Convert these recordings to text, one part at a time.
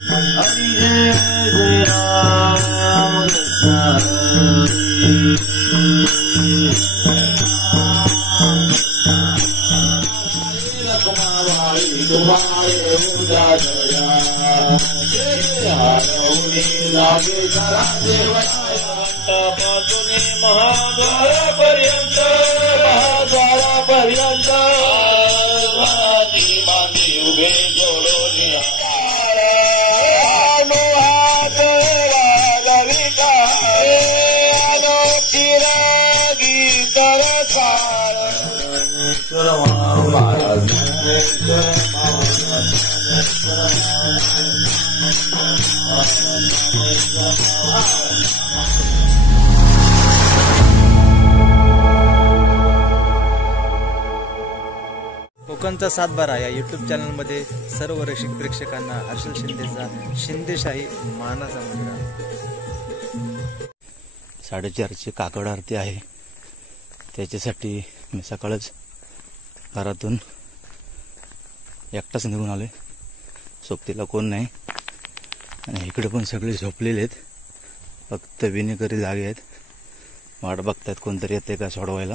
महाद्वारापर्यंत मांदी उभे जोडून कोकणचा सातबारा या यूट्यूब चॅनलमध्ये सर्व रसिक प्रेक्षकांना हर्षल शिंदेचा शिंदेशाही मानाचा मुलगा. 4:30ची काकड आरती आहे. त्याच्यासाठी मी सकाळच घरातून एकटाच निघून आलोय. सोबतीला कोण नाही आणि इकडे पण सगळे झोपलेले आहेत. फक्त विनेकरी जागे आहेत. वाट बघतायत कोणतरी येते का सोडवायला.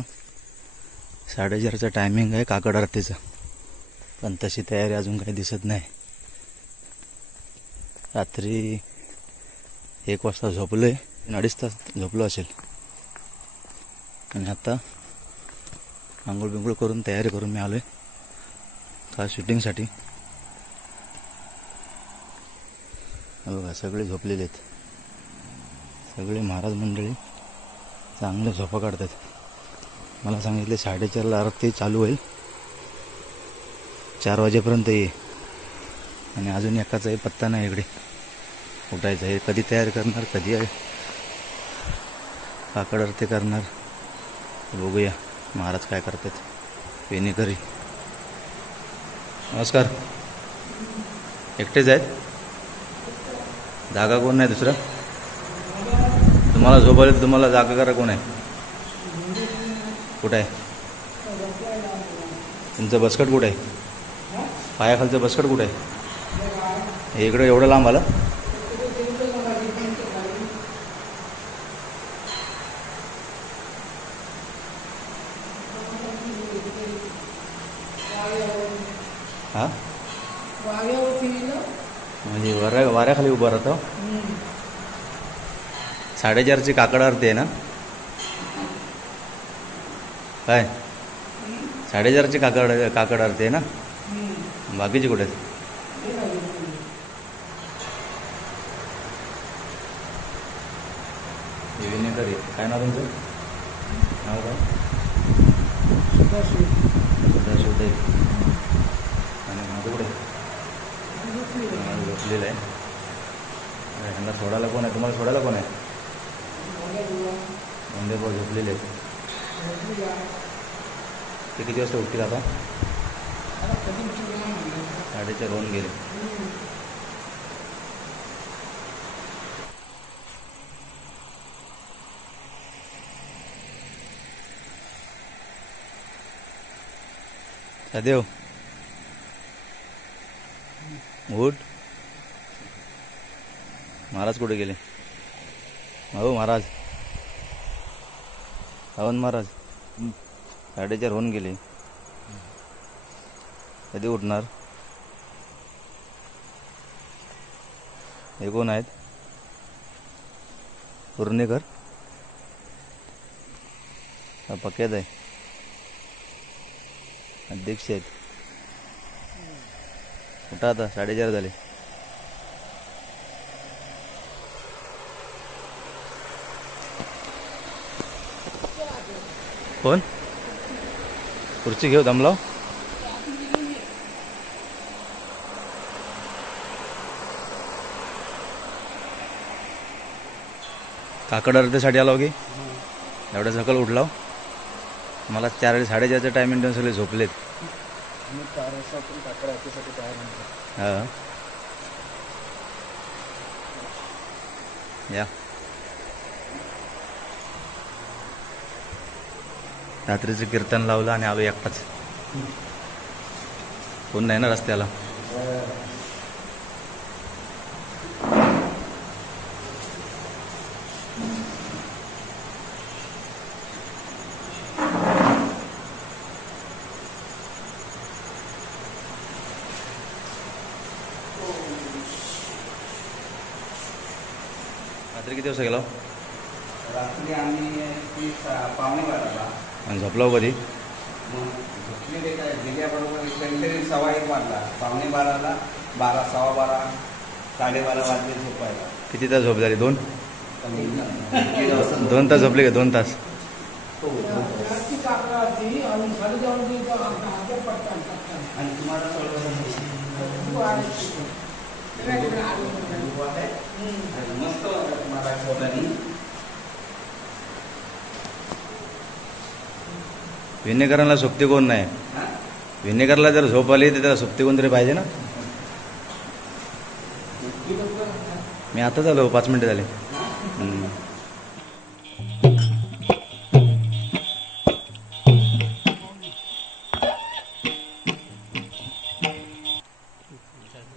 4:30चा टायमिंग आहे काकड आरतीचा, पण तशी तयारी अजून काही दिसत नाही. रात्री 1 वाजता झोपलोय, 2.5 तास झोपलो असेल. आणि आता आंघोळ बिंघोळ करून तयारी करून मी आलोय का शूटिंगसाठी. बघा सगळे झोपलेले आहेत. सगळे महाराज मंडळी चांगले झोपा काढतात. मला सांगितले 4:30ला आरती चालू होईल, 4 वाजेपर्यंत ये. आणि अजून एकाचाही पत्ता नाही इकडे उठायचा. हे कधी तयार करणार, कधी काकड आरती करणार, बघूया महाराज काय करतात. वेणीकरी नमस्कार. एकटेच आहेत? जागा कोण नाही दुसरा? तुम्हाला झोपवले तर तुम्हाला जागा करा कोण आहे? कुठं आहे तुमचं बसकट? कुठं आहे? पायाखालचं बसकट कुठं आहे? हे इकडं एवढं लांब आलं? हा म्हणजे वाऱ्याखाली उभा राहतो. 4:30ची काकड आरती आहे ना? काय 4:30ची काकड आरती आहे ना? बाकीची कुठे आहेत? विनेकरी काय नाव तुमचं? नाव काय? सुद्धा आणि माझं कुठे झोपलेलं आहे. ह्यांना सोडायला कोण आहे? तुम्हाला सोडायला कोण आहे? मंदिरवर झोपलेले आहेत. ते किती वाजता उठतील आता? 4:30 होऊन गेले. सदेव उठ. महाराज कुठे गेले? हो महाराज, सावंत महाराज 4:30 होऊन गेले. कधी उठणार? हे कोण आहेत? पूर्णेकर पक्यात आहे, अध्यक्ष आहेत. उठा आता, 4:30 झाले. कोण? खुर्ची घेऊ, दमलाव. काकड आरतीसाठी आलो की एवढ्या सकाळ उठलाव. मला 4:30च्या टायमिंग देऊन सगळे झोपलेत. हां या रात्रीचं कीर्तन लावलं आणि आलो एकटाच. कोण नाही ना रस्त्याला. रात्री किती वाजता गेला रात्री आम्ही 11:15 आणि झोपला कधी मग झोपले ते काय गेल्याबरोबर काहीतरी 1:15 वाजला 11:15 12 12:15 12:30 वाजले झोपायला. किती तास झोप झाली 2 आणि 2 तास झोपले का 2 तास तुम्हाला मस्त वाटत मला सोडानी. विनेकरांना सोबती कोण नाही. विनेकरला जर झोप आली तर त्याला सोबती कोणतरी पाहिजे ना. मी आता आलो 5 मिनिटं झाले.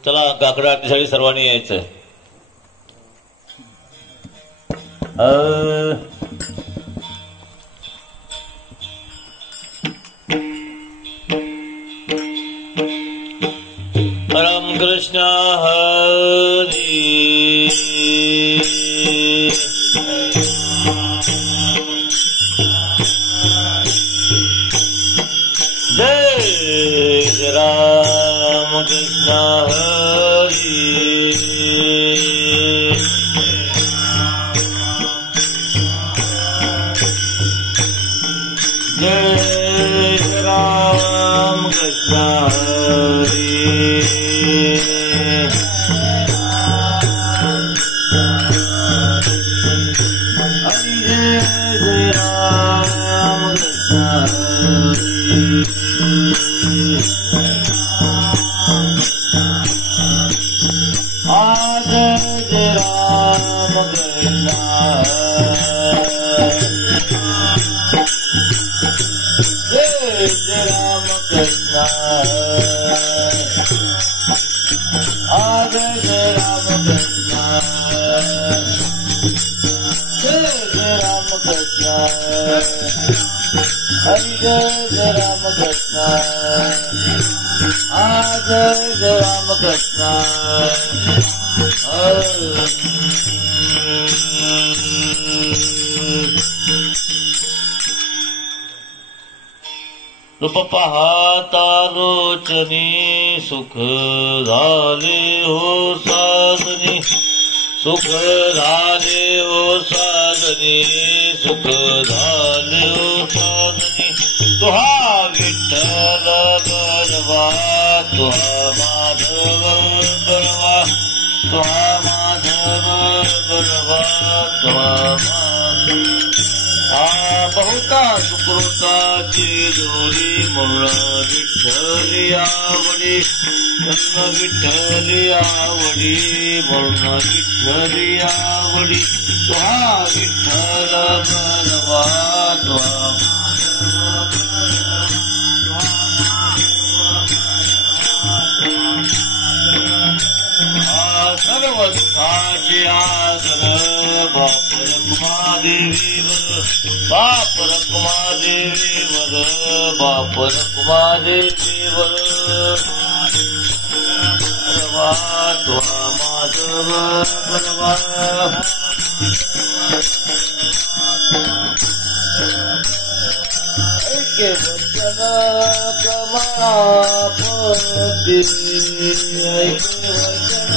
चला काकडा आरतीसाठी सर्वांनी यायचंय. राम कृष्ण हरी जय राम कृष्ण हरी जय राम कृष्ण हरी रूप पाहता रोचनी सुख झाले हो साधनी सुख झाले हो साधनी सुख झाले हो साधनी तुहा विठ्ठल बरवा तुहा माधव बरवा तुहा माधव बरवा तुहा माधव बहुता सुकृताची जोडी म्हणून विठ्ठली आवडी विठ्ठली आवडी म्हणून विठ्ठली आवडी तुहा विठ्ठल बरवा तुहा सर्व सुखाची आदर बाप रकुमादेवी बाप रकुमादेवी बाप रकुमादेवी बरवा तुहा माधव बरवा ऐके वचन कमापती ऐके वचन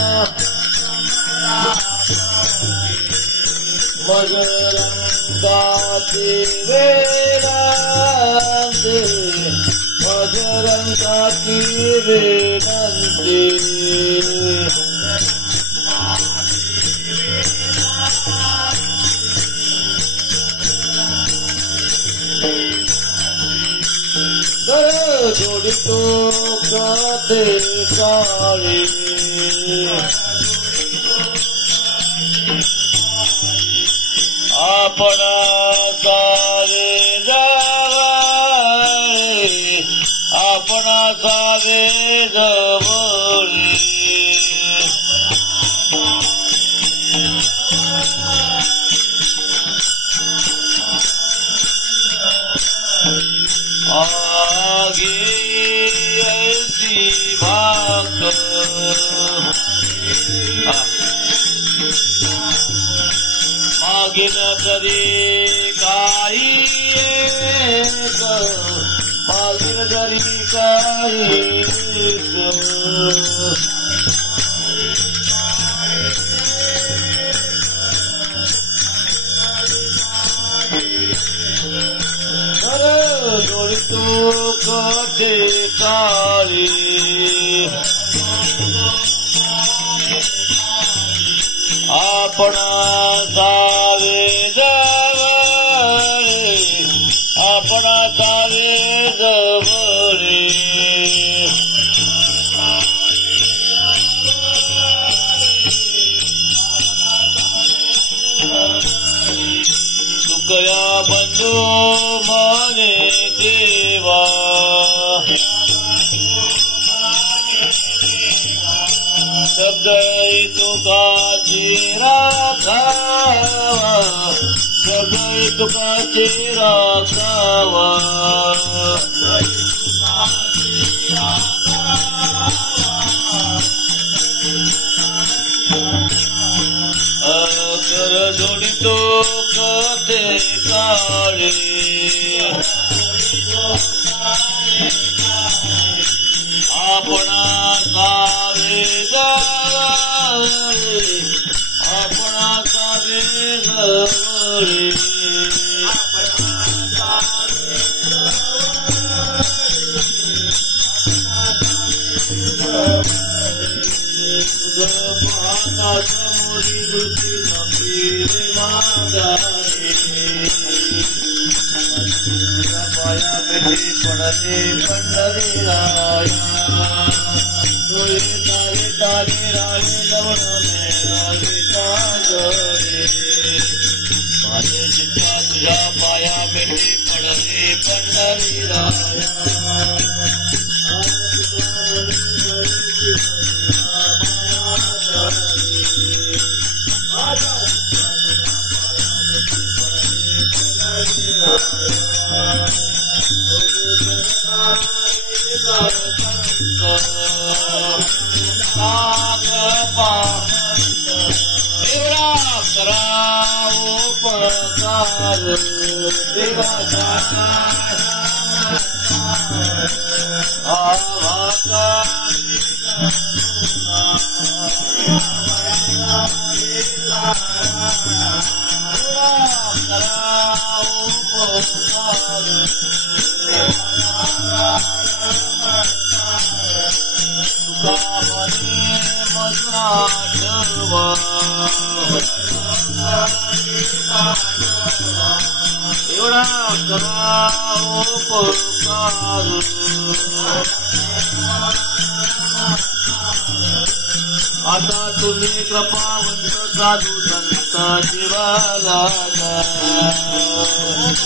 मजरंगाचे वेदांते मजरंगाची वेदांते जोडितो कथे काळी आपणा सारे जवळे आपणा सारे जवळे आगे ऐसी भाक मागीन तरी काही एक, मागीन तरी काही जोडतो कटे काळी आपणा सावे जवळे, आपणा सावे जवळे तुकया बंधू माने देवा, शब्द तुकाची राखावा, शब्द तुकाची राखावा कर जोडितो कथे काळे आपणा सावे जवळे, आपणा सावे जवळे पाहता समोरी रुची नपीरे मागारे, पाया पेटी पडले पंढरी राया, तुळे तारे तारे राये लवण मेळाविता जरे, माझे चित्ता तुझ्या पाया पेटी पडले पंढरी राया आता तुम्ही कृपावंत साधू संत जीवाला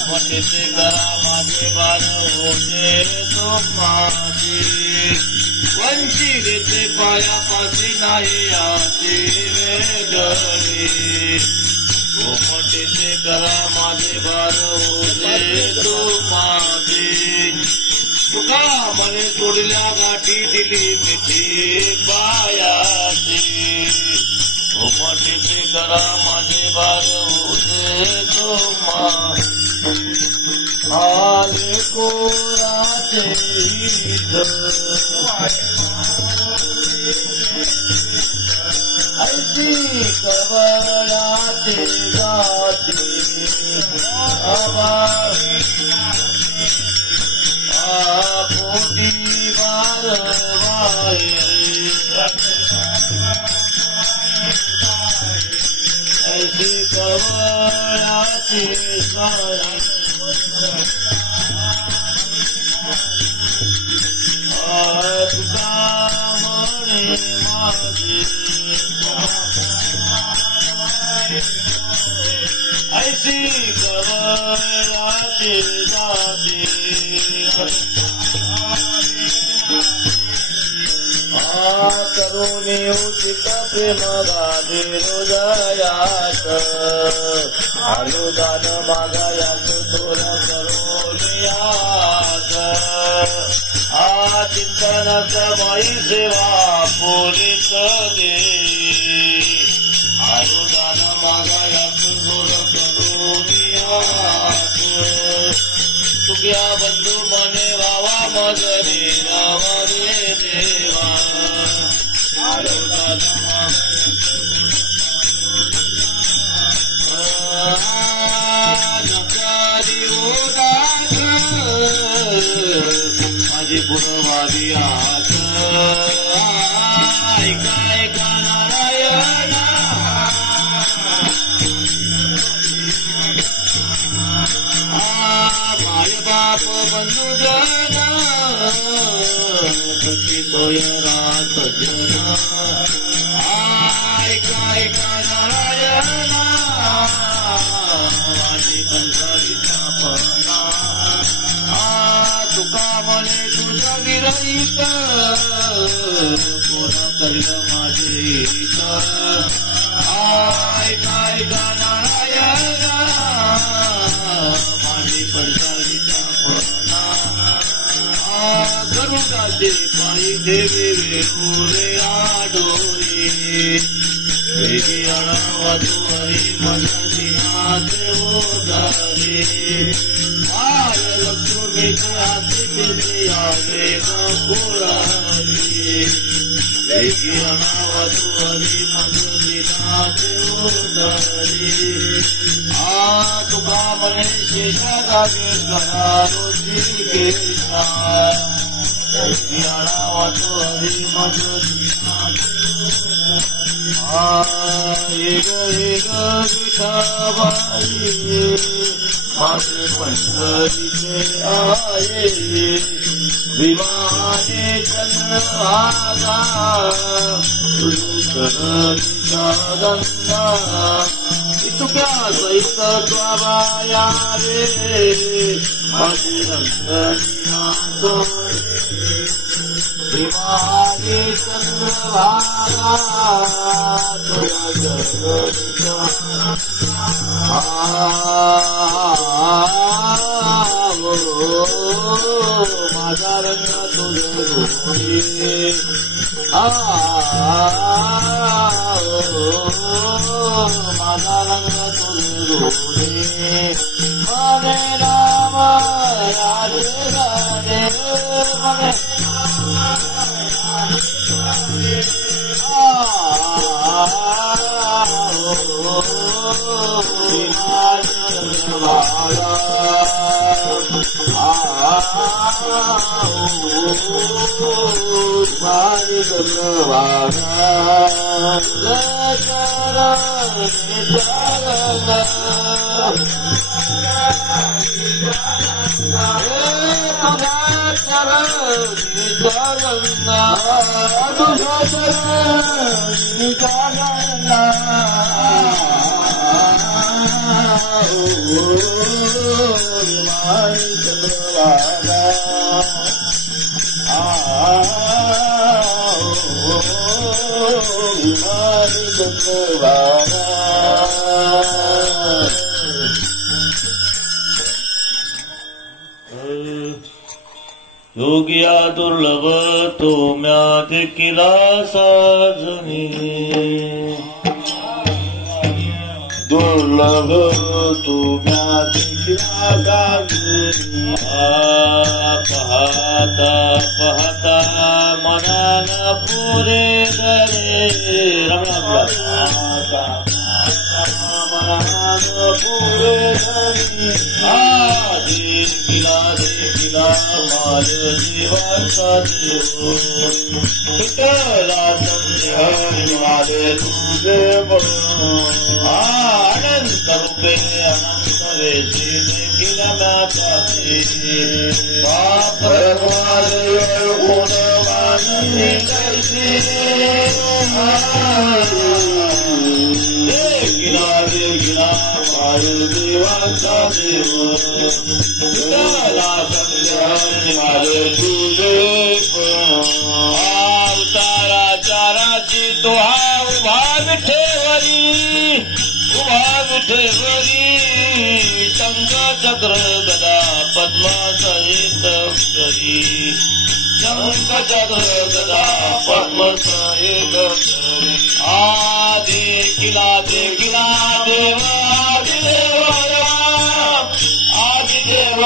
मटेचे करा माझे बाल होते तो माझी वंचिते पायापाशी नाही आते वेगळी मटेचे करा माझे बाल होते तो माझी तुका म्हणे सोडल्या गाठी दिली मिठी बायाची मटेचे करा माझे बाल होते तो आले कोराचे ऐसी कवळाचे जाते पोटी वारवाळे ऐसी कवळाचे तुका म्हणे माझे ऐसी कवळाचे जाते करुणी उचित प्रेम गाले हृदयात अनुदान मागायात थोर करुणियात चिंतन समयी सेवा पोलिस दे अनुदान मागायात थोर रे राम रे देवा माझी पुरवादी आस ऐका नारायणा माय बाप बंधू जना तुझी सोयरा सजना ऐका नारायणा माझी पंचाळीचा पणा तुका म्हणे तुझा विरहित कोणा करील माझे हित ऐका नारायणा माझी पंचाळीचा पणा गरुडाचे पायी देवे वेरुळे आडोळे देवी अणावा तू हरी मन दिनाचे ओदारे माय लक्ष्मीचे आतिथे आवे गोकुळारी देवी अणावा तू हरी मन दिनाचे ओदारे तुका म्हणे शेषा गावे करा रोजी केशा देवी अणावा तू हरी मन दिनाचे एक विठाबाई माझे पंढरीचे आये विमाने चंद्रभागा तुझ्या गंगा तुक्या सहित त्वाबाया रे माझे रंगनिया विमाने चंद्रभागा तुझ्या जगनिया माझा रंग तुझे माझा रंग तुझे मने राम राजे राजे मने योगिया दुर्लभ तो म्या देखिला साजनी दुर्लभ तो म्या देखिला साजनी पाहता पाहता मनान पुरे दरे रमणा मनान पुरे धरी देखिला माल जीवाचा देव सुटला संध्यारी माले तुझे अनंत रूपे अनंत वेशी देखिला म्याचाची गुणवान करशी देखिला माल जीवाचा देव मारे तुझे अवताराची तो उभा विठेवरी शंख चक्र गदा पद्म सहित करी शंख चक्र गदा पद्म सहित करी देखिला देव आदिदेव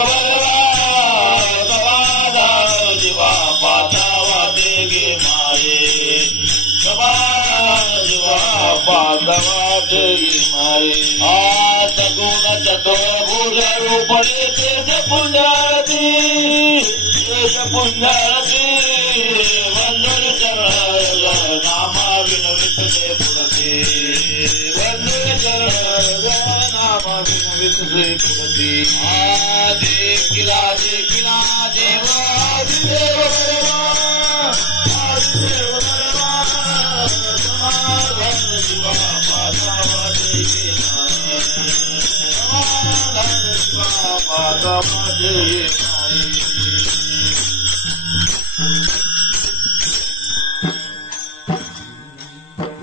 पादवाटे माई सगुण चतुर्भुज रूपणे तेज पुंजाळती वंदन चरण नामा विनवित से पुरती वंदन चरण नामा विनवित से पुरती देखिला देखिला देव आदिदेव समाधान शिवा पादावाटे समाधान शिवा पादावाटे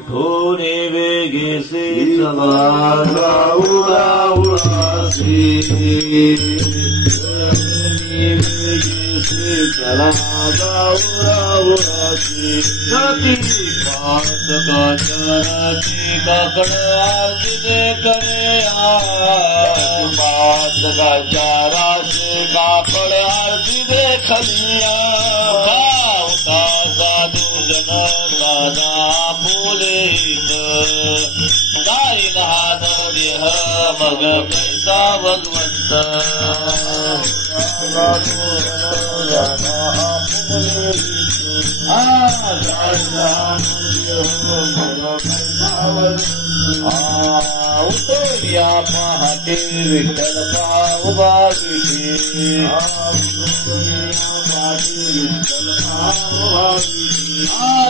धोने वेगे से चला उड़ासी से चला उड़ासी नदी पात का चरती काकड़ आरती दे करे पात का चारा से काकड़ आरती दे खलिया उठा साधु जन दादा बोलेत गाई लहान देह मग कैसा भगवंत उतरिया पहाटे विठ्ठल उभा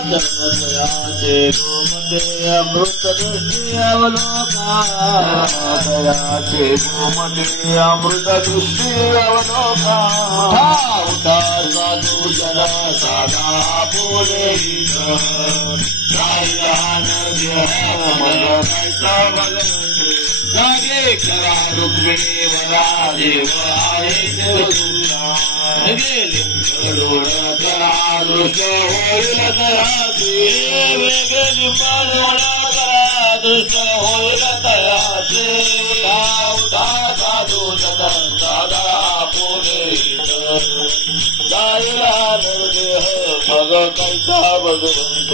दयाचे गोमते अमृत दृष्टी अवलोका दयाचे गोमते अमृत दृष्टी अवलोका उठा साधू जन साधा बोले जागे करा रुक्मिणी वरा देव आहे गेली डोळ करा दृष्ट होईल तयाचे गेली डोळ करा दृष्ट होईल तयाचे उठा साधू जन साधा बोलेत जायला नरदेह मग कैसा भगवंत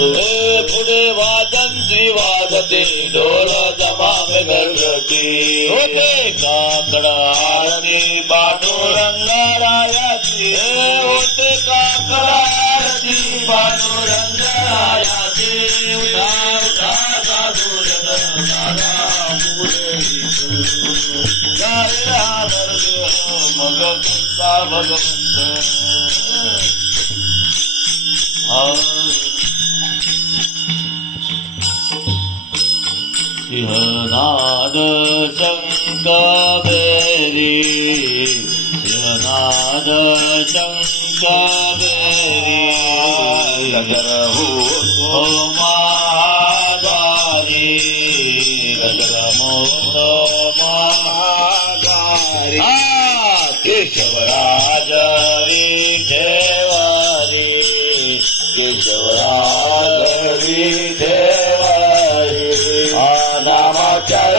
पुढे वाजंती वाजते डोळ जमाम गरगती होते काकडा आरती पांडुरंगारायाची होते काकडा आरती पांडुरंगारायाची उठा उठा साधू जन साधा बोलेत जायला नरदेह मग कैसा भगवंत सिंहनाद शंख बेरी सिंहनाद शंख बेरी नगर हो महादारी नगर मोह महादारी केशवराज विठेवारी केशवराज विठेवारी नामाचार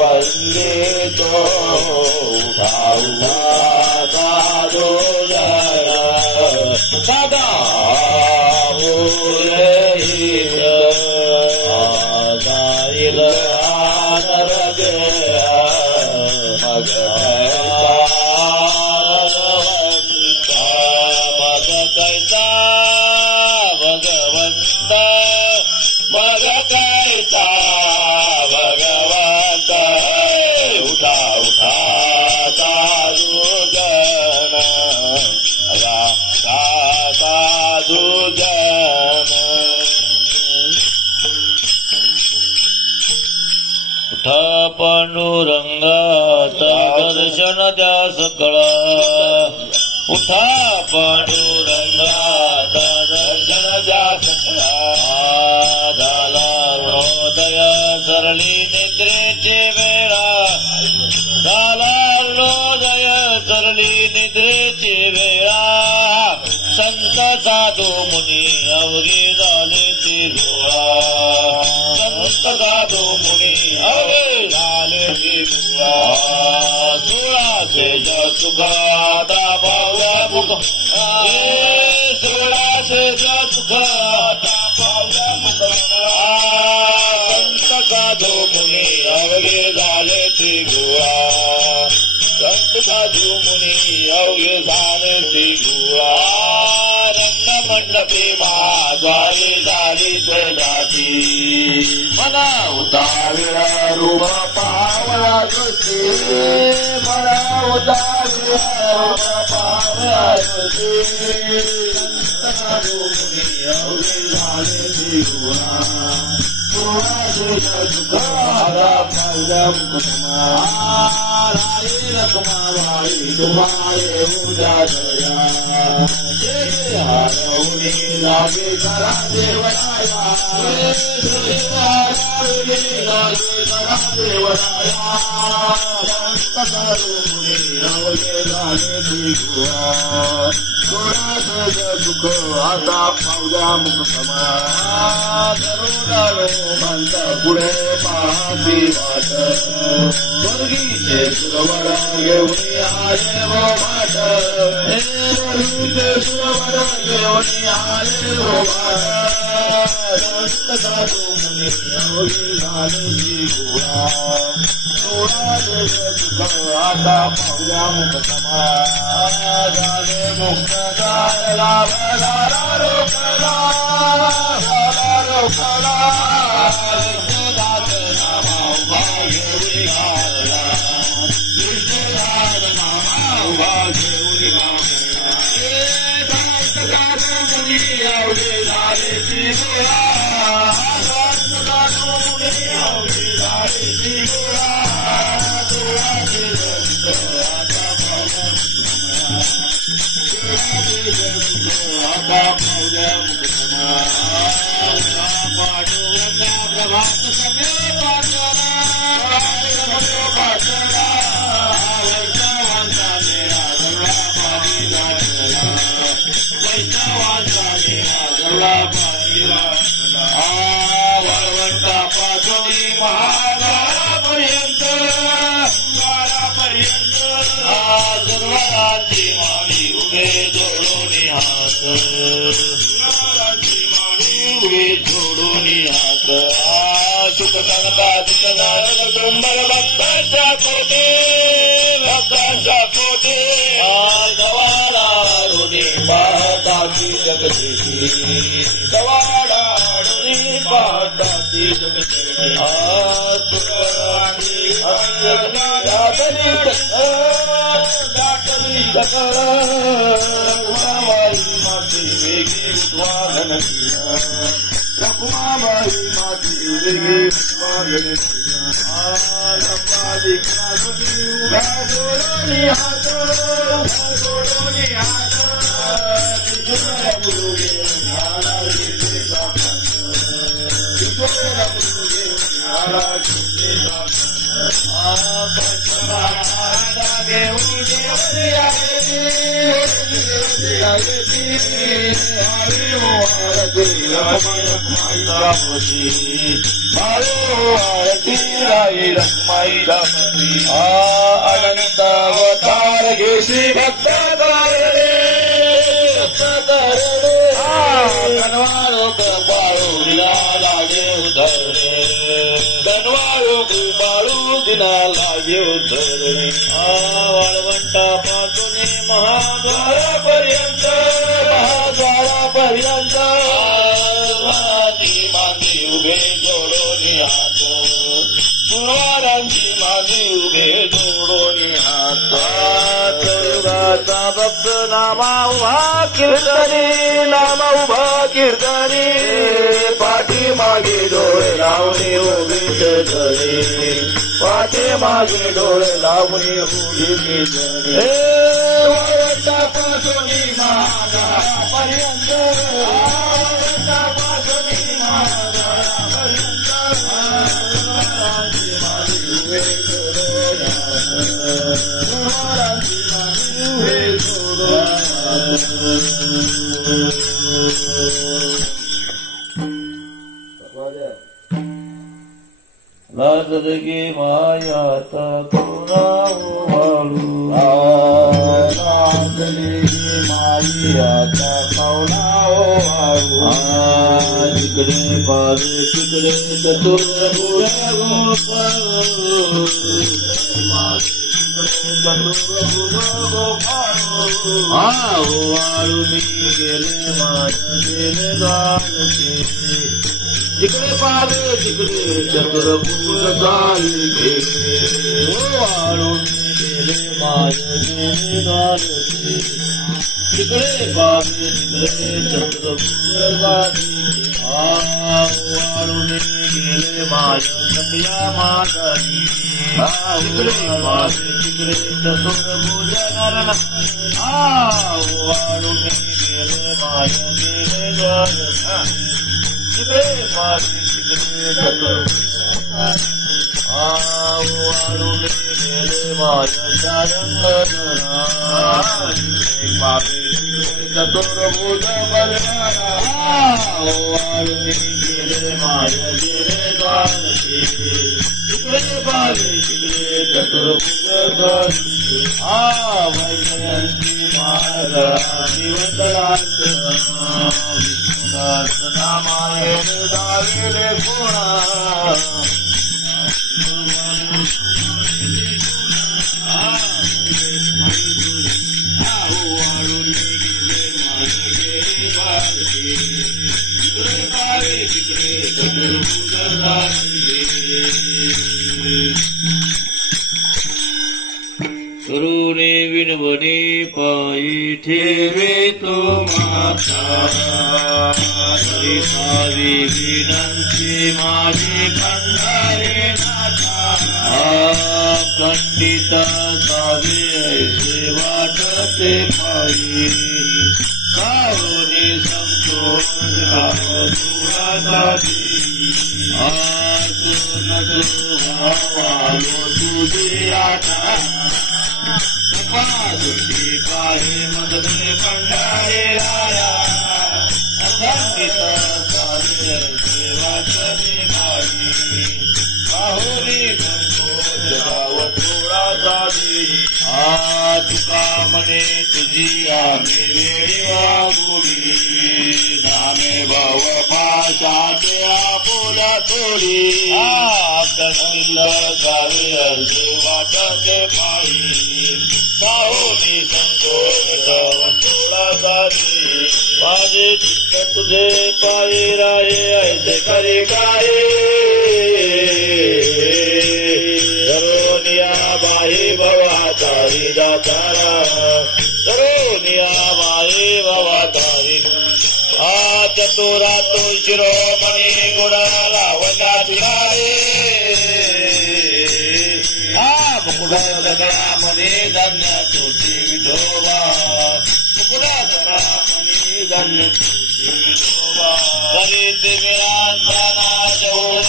वंदितो साधो सदा बोलेत जाईल आनर मग कैसा भगवंत मग कैसा भगवंत उठा उठा साधू जन साधू जन उठा पांडुरंगाचा दर्शन द्या सकळा उठा पांडुरंगाचा दर्शन द्या सकळा झाला हृदय सरली निद्रेची वेळा झाला हृदय सरली निद्रेची वेळा संत साधू मुनी अवघे झाले ती डोळा संत साधू मुनी अवघे झाले ती डोळा सोळा शेज सुखा दाबा मुख आता पावल्या मुकमा संत साधू मुनी अवघे झाले ती गोळा संत साधू मुनी अवघे झाले ती गोळा रंग मंडपी माझारी झाली जाती मला उतारला रूप पावला तुझे मला उतारला रूप पावला तुझे संत साधू मुनी अवघे झाले ती गोळा पावल्या मुकमा रखमाबाई तुम्हारे उजाडया हरवणी लागे करा देवराया लागे करा देवराया संत साधू मुनी अवघे झाले ती गोळा दुःख आता पावल्या मुकमा म्हणता पुढे पाहती वाट स्वर्गीचे सुरवर घेऊन आले वो वाट स्वर्गीचे सुरवर घेऊन आले वो वाट संत साधू मुनी अवघे झाले ती गोळा दुःख आता पावल्या मुकमा झाले मुक्त झाला रोकला रोकला कृष्णदास नामा उभा घेऊन गाला कृष्णदास नामा उभा घेऊन गाला संत साधू मुनी अवघे झाले ती गोळा संत साधू मुनी अवघे झाले ती गोळा आता पावल्या मुकमा पांडुरंगा प्रभात समय पाचला वैष्णवांचा मेळा जवळा पाणी लागला वैष्णवांचा मेळा जवळा पाणी लागला वळवंटापासून महागाळापर्यंत सर्वांची मानी उभे जोडून हात उभे जोडून हात सुख सांगता कुंभर भक्तांच्या कोटे दवाडाडून पाहताची जगदेशी दवाडाडून पाहताची जगदेशी दाटली सकळ रखुमाबाई माती वेगी उत्वाहन किया रखुमाबाई माती वेगी उत्वाहन किया लंबादिका सुनी उभ्या जोडोनी हात जोडोनी हात तिजोरा गुरु घेऊन आला घेतले जातात तिजोरा गुरु घेऊन आला घेतले जातात अनंत अवतार घेशी भक्त कनवाळो कृपाळू लागे उधरणे कनवाळो कृपाळू दिना लागे उधरणे वाळवंटापासून महाद्वारापर्यंत मागे उभे जोडून हात सुरवारांची मागे उभे जोडून हात चौगाचा भक्त नामा उभा कीर्तनी पाठी मागे डोळे लावणे उभीच जणे पाठी मागे डोळे लावणे उभीच जणे वाळवंटापासून महाद्वारापर्यंत लाजलगे मायाता कोणा वाळू लाजलगे माईयाचा पावला वाळू जिकडे पावे तिकडे चतुर्भुज गोपाळ वाळूनी गेले माझ्या गेले गाडते जिकडे पावे तिकडे चतुर्भुज झाले वाळूनी गेले माझ्या गेले गाडते जिकडे पावे तिकडे चतुर्भुज झाले वाळूनी गेले माझ्या सगळ्या मातानी जिकडे पावे तिकडे चतुर्भुज झाला वाळूनी गेले माझ्या गेले गाडते जिकडे पावे तिकडे चतुर्भुज वाळूनी गेले माझ्या सारंग जिकडे पावे तिकडे चतुर्भुज बलणारा वाळूनी गेले माझ्या गेले गाडते जिकडे पावे तिकडे चतुर्भुज गाडते वैजयंती माला दिवसरात विष्णुदास नामायण दाविले गुणा करुणे विनवणे पायी ठेवे तो माता हरिसावी विनंती माझे खंडारे नाथा खंडित सावे ऐसे वाटते पायी सावनी संतोष तुझे आठा दुःखी पाहे मदने भंडारे राया अखंडित सावे सेवा करे गाई बाहुरी गंगोदराव थोडा जावी तुका म्हणे तुझी आम्ही वेळी वागुडी नामे भाव पाशाचे आपोला थोडी गावे अर्धे वाटते पायी साहोनी संतोष थोडा जावी माझे चित्त तुझे पायी राये ऐसे करे काय दरोनिया बाई भवा तारी दातारा दरोनिया बाई भवा तारी चतुरा तो शिरोमणी गुणाला वटा तुलारे मुकुडा सगळ्यामध्ये धान्य तुझी विठोबा मुकुडा सगळ्यामध्ये धान्य तुझी विठोबा तरी ते मिळांना जवळ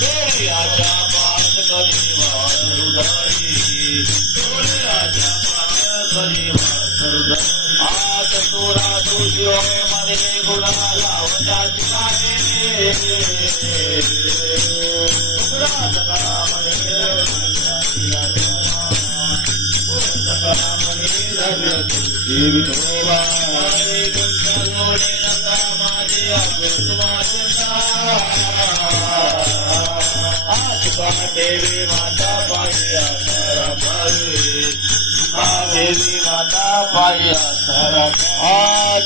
तोळ्याच्या पाठ करी हृदयी तोळ्याच्या पाठ करी हृदय चतुरा तुझी मध्ये गुणाला वटा तुलारे देवी माता पाहिया देवी माता पाहिया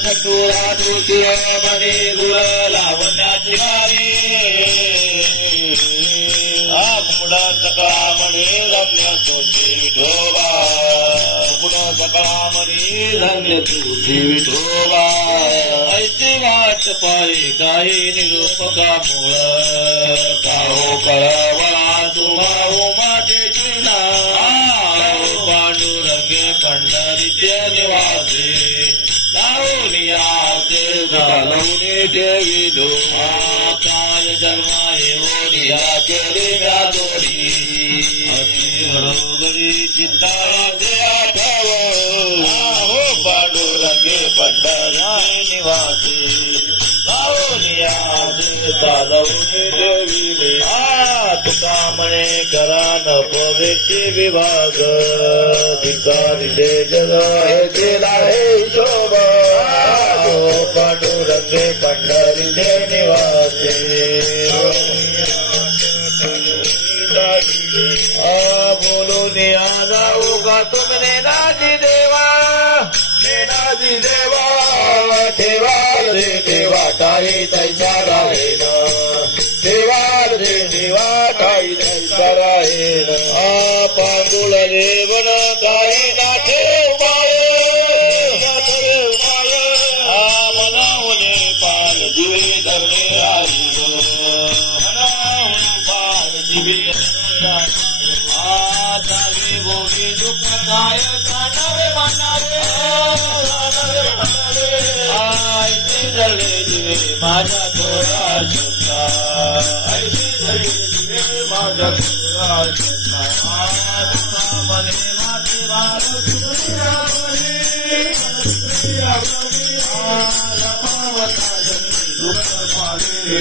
चतुरा तुझी मध्ये गुळ लावण्याची वारी पुढं सकळा म्हणे धन्य तुझी विठोबा पुढं सकळा म्हणे धन्य तुझी विठोबा ऐसी वाट पायी काही निरूपका मूळ काहो कळवळा तुम्हा माझे जिना पांडुरंगे पंढरीचे निवासे लावूनिया देव घालवून ठेविलो काय जन्मा येऊनिया केली म्या दोरी घरोघरी चित्ता दे आठव हो पांडुरंगे पंढरी निवासे लावूनिया देव घालवून ठेविले तुका म्हणे करा नको व्यक्ती विभाग धिकारिले जग हे केला हे शोभ पांडुरंगे पंढरीले निवासे बोलून जाऊ का तुमने नाजी देवा ठेवा रे देवा काही तैसा राहीन देवा रे देवा काही तैसा राहीन पांडुळ देवन काही ना ठेवाळे मनावने पाल दिवे धरणे राहीन मनावने पाल दिवे जागे भोगे दुःख काय कानावे मानावे ऐसे जळले दिवे माझ्या थोडा शंका ऐसे जळले दिवे माझ्या थोडा शंका मने माते भार दुःख पाले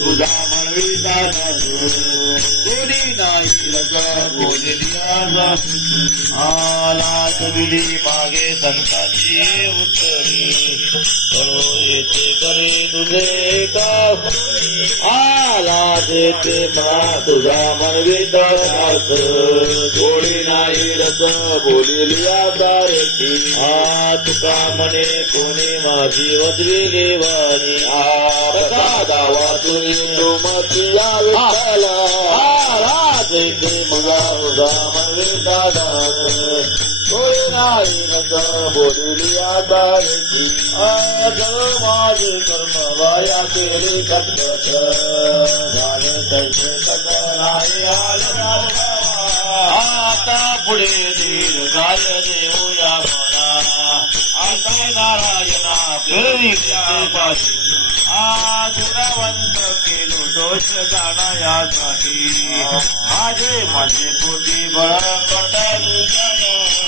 तुझा म्हणविता कोणी नाही रजा बोललिया आला कबिली मागे संतांची उत्तरी करो येते करे तुझे का आला देते म्हणा तुझा म्हणविता कोणी नाही रजा बोललिया तारखी तुका म्हणे कोणी माझी वदविली वाणी दावा तुझी तुमचिया विठ्ठला राधेचे मगा उगा म्हणविता कोणी नाही रजा बोललिया तारखी माझे कर्म वाया केले कटकट झाले तैसे कट नाही आता पुढे धीर काय देऊया म्हणा आता नारायणा प्रेरिते पाशी गुणवंत केलो दोष जाण्यासाठी माझे पोटी बळ कटली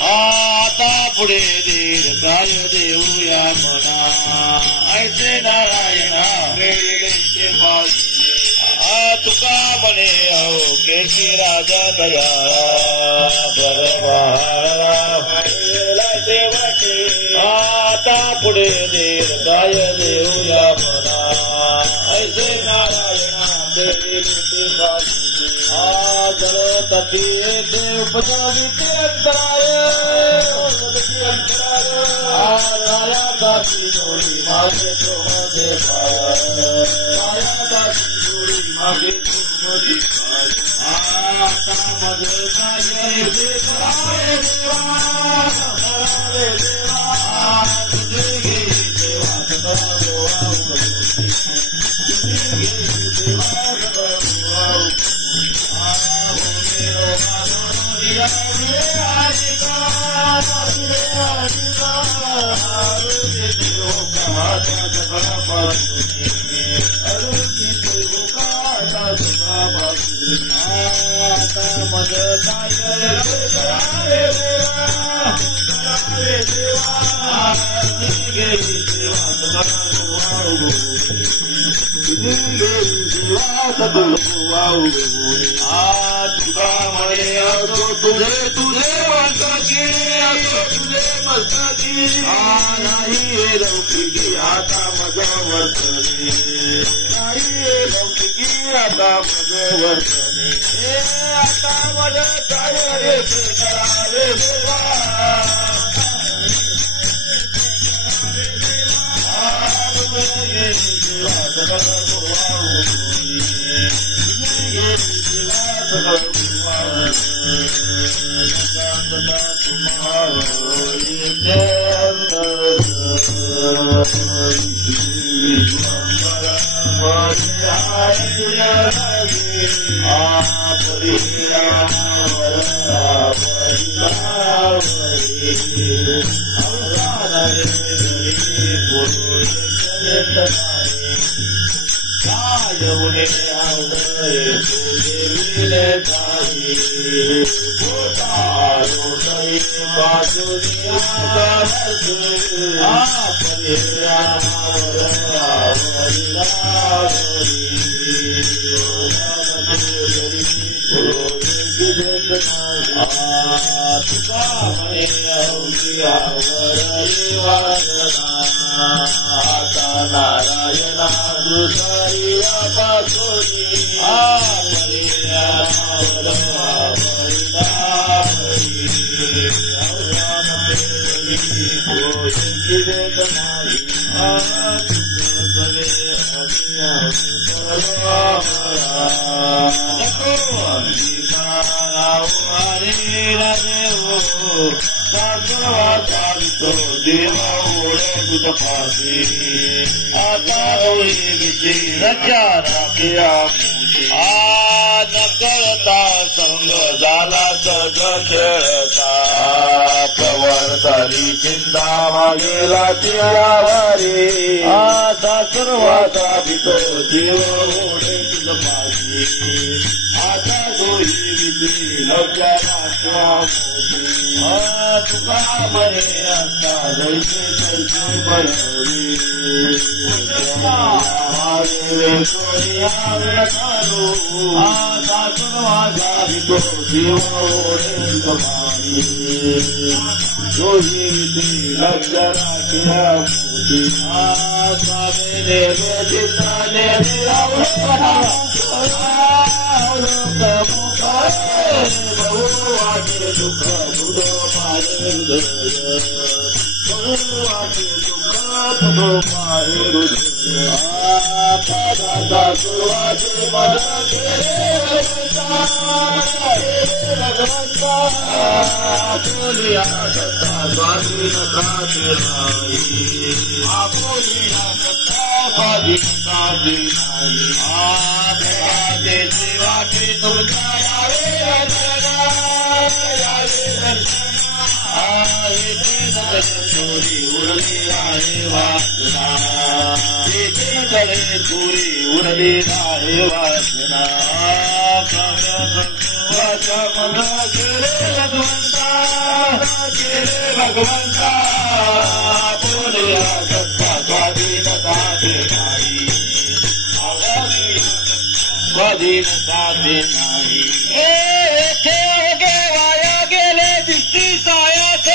आता पुढे धीर काय देऊया म्हणा ऐसे नारायणा प्रेरिते पाशी तुका म्हणे अहो केशी राजा दयाळा देवाचे आता पुढे देव काय देऊया म्हणा ऐसे नारायणा देवी जल तथी येते उपजाविते अंतराय जोडी माझे तुमचे जोडी मागे तुमची आता मज काय देवा तुझे घे देवा तुका म्हणे असो तुझे मस्तकी असो तुझे मस्तकी नाही हे लौकिकी आता मग वर्तने नाही हे लौकिकी आता मग वर्तने हे आता मग काय रे करावे देवा तुम्हारो नकळता संग झाला सग खेळता प्रवर्तली चिंता मागेला तियावारी आता सर्वाचा भितो जीव ओढे तुझपाशी आता दोही विधी लग्नाच्या मोठी तुका म्हणे असता जैसे तैसे बळवी आता सर्वाचा भितो जीव ओढे तुझपाशी दोही विधी लग्नाच्या मोठी चित्ताने बहुवाचे दुःख बुडो पाहे बहुवाचे दुःख बुडो पाहे पादाचा सुरुवाचे मदत भगवंता आपुलिया दत्ता स्वाधीनता नाही आपुलिया दत्ता स्वाधीनता नाही देशी वाटे तुमच्या यावे चोरी उरली आहे वासना चोरी उरली आहे वासना गेले भगवंता बोलया दत्ता स्वाधीनता नाही स्वाधीनता नाही वाया गेले दिसती सायक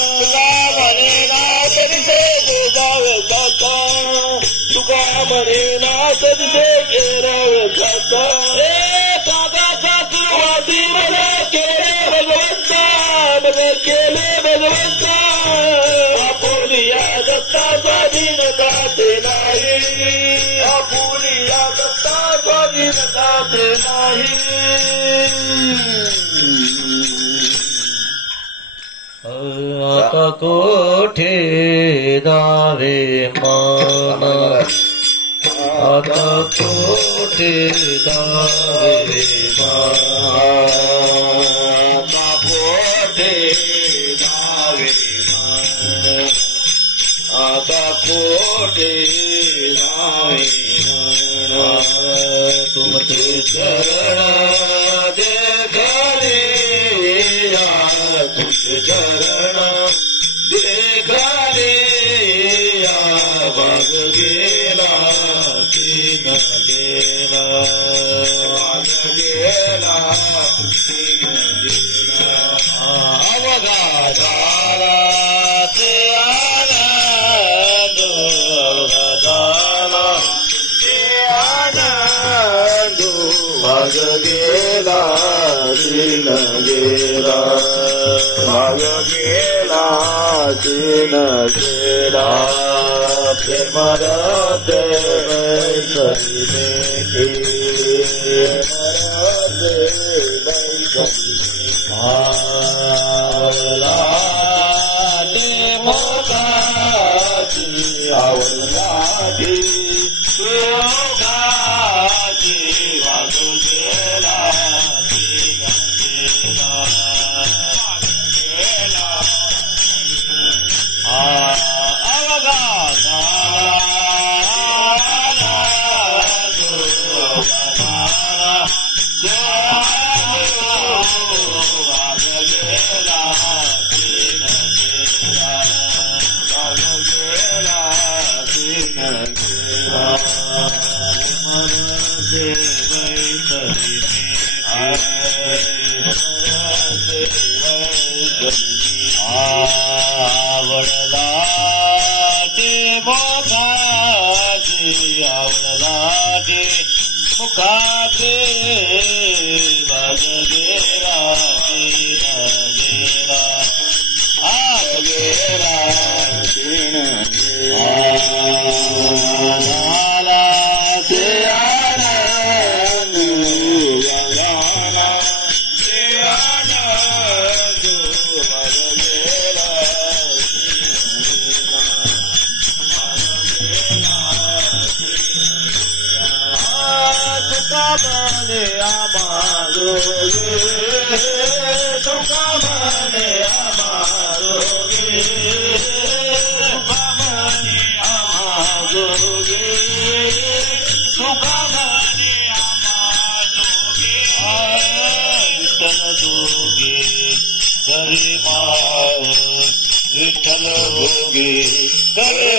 तुका म्हणे ना कधीचे जावे जाता तुका म्हणे ना कधीचे गेरावे जाता कागाच्या सुरुवाती मला केले भगवंता मला केले भगवंता आपुलिया दत्ता स्वाधीनता ते नाही आपुलिया दत्ता स्वाधीनता ते नाही आता कोठे दावे मान आता कोठे दावे मान आता कोठे दावे मान आता कोठे दावे मान तुमचे चरण देखले तुझे चरण देखले भाग गेला तीन गेला भाग गेला तीन गेला अवघा झाला ते आनंद अवघा झाला ते आनंद भाग गेला तीन गेला भाग गेला तीन गेला प्रेमरते आवला ते मोकाची आवला आवडला ते मुखाचे आवडला ते मुखाचे वाज गेला तीन गेला आत गेला तीन गेला ते आनंद गगना ते आनंद वाज गेला तुका म्हणे आमारोगे तुका म्हणे आमारोगे तुका म्हणे आमारोगे तुका म्हणे आमारोगे विठ्ठल जोगे करे माळ विठ्ठल जोगे करे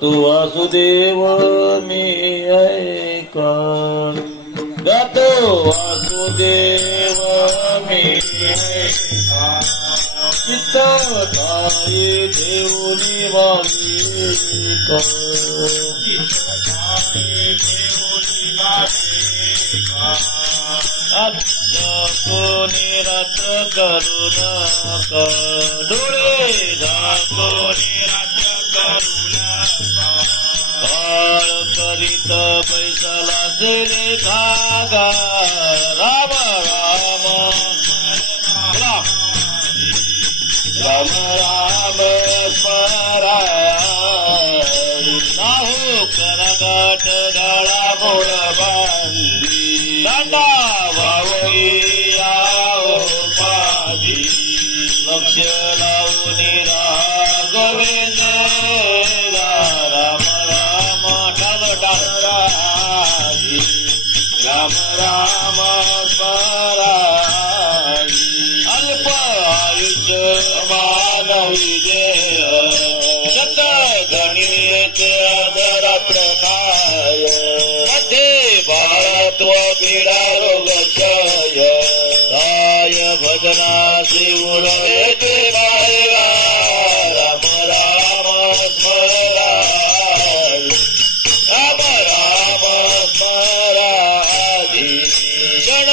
तू वासुदेव मी ऐका गातो वासुदेव मी ऐका चित्त ताई देऊनी मालिका निरत करू नका डोळे झाको निरत करू नका काळ करीत पैसाला सेने धागा राम राम राम राम राम स्मरा नाहू करगाट डाळा मोळ बांधी दांडा लक्ष लावून गोविंद राम राम टाग टागराजी राम राम स्मराजी अल्प आयुष्य मानवी देह शत गणित अधरात्र काय मध्ये भारत्व पीडा रोगक्षय काय भजनाची उरते बायगा राम राम स्मरा राम राम स्मराजी क्षण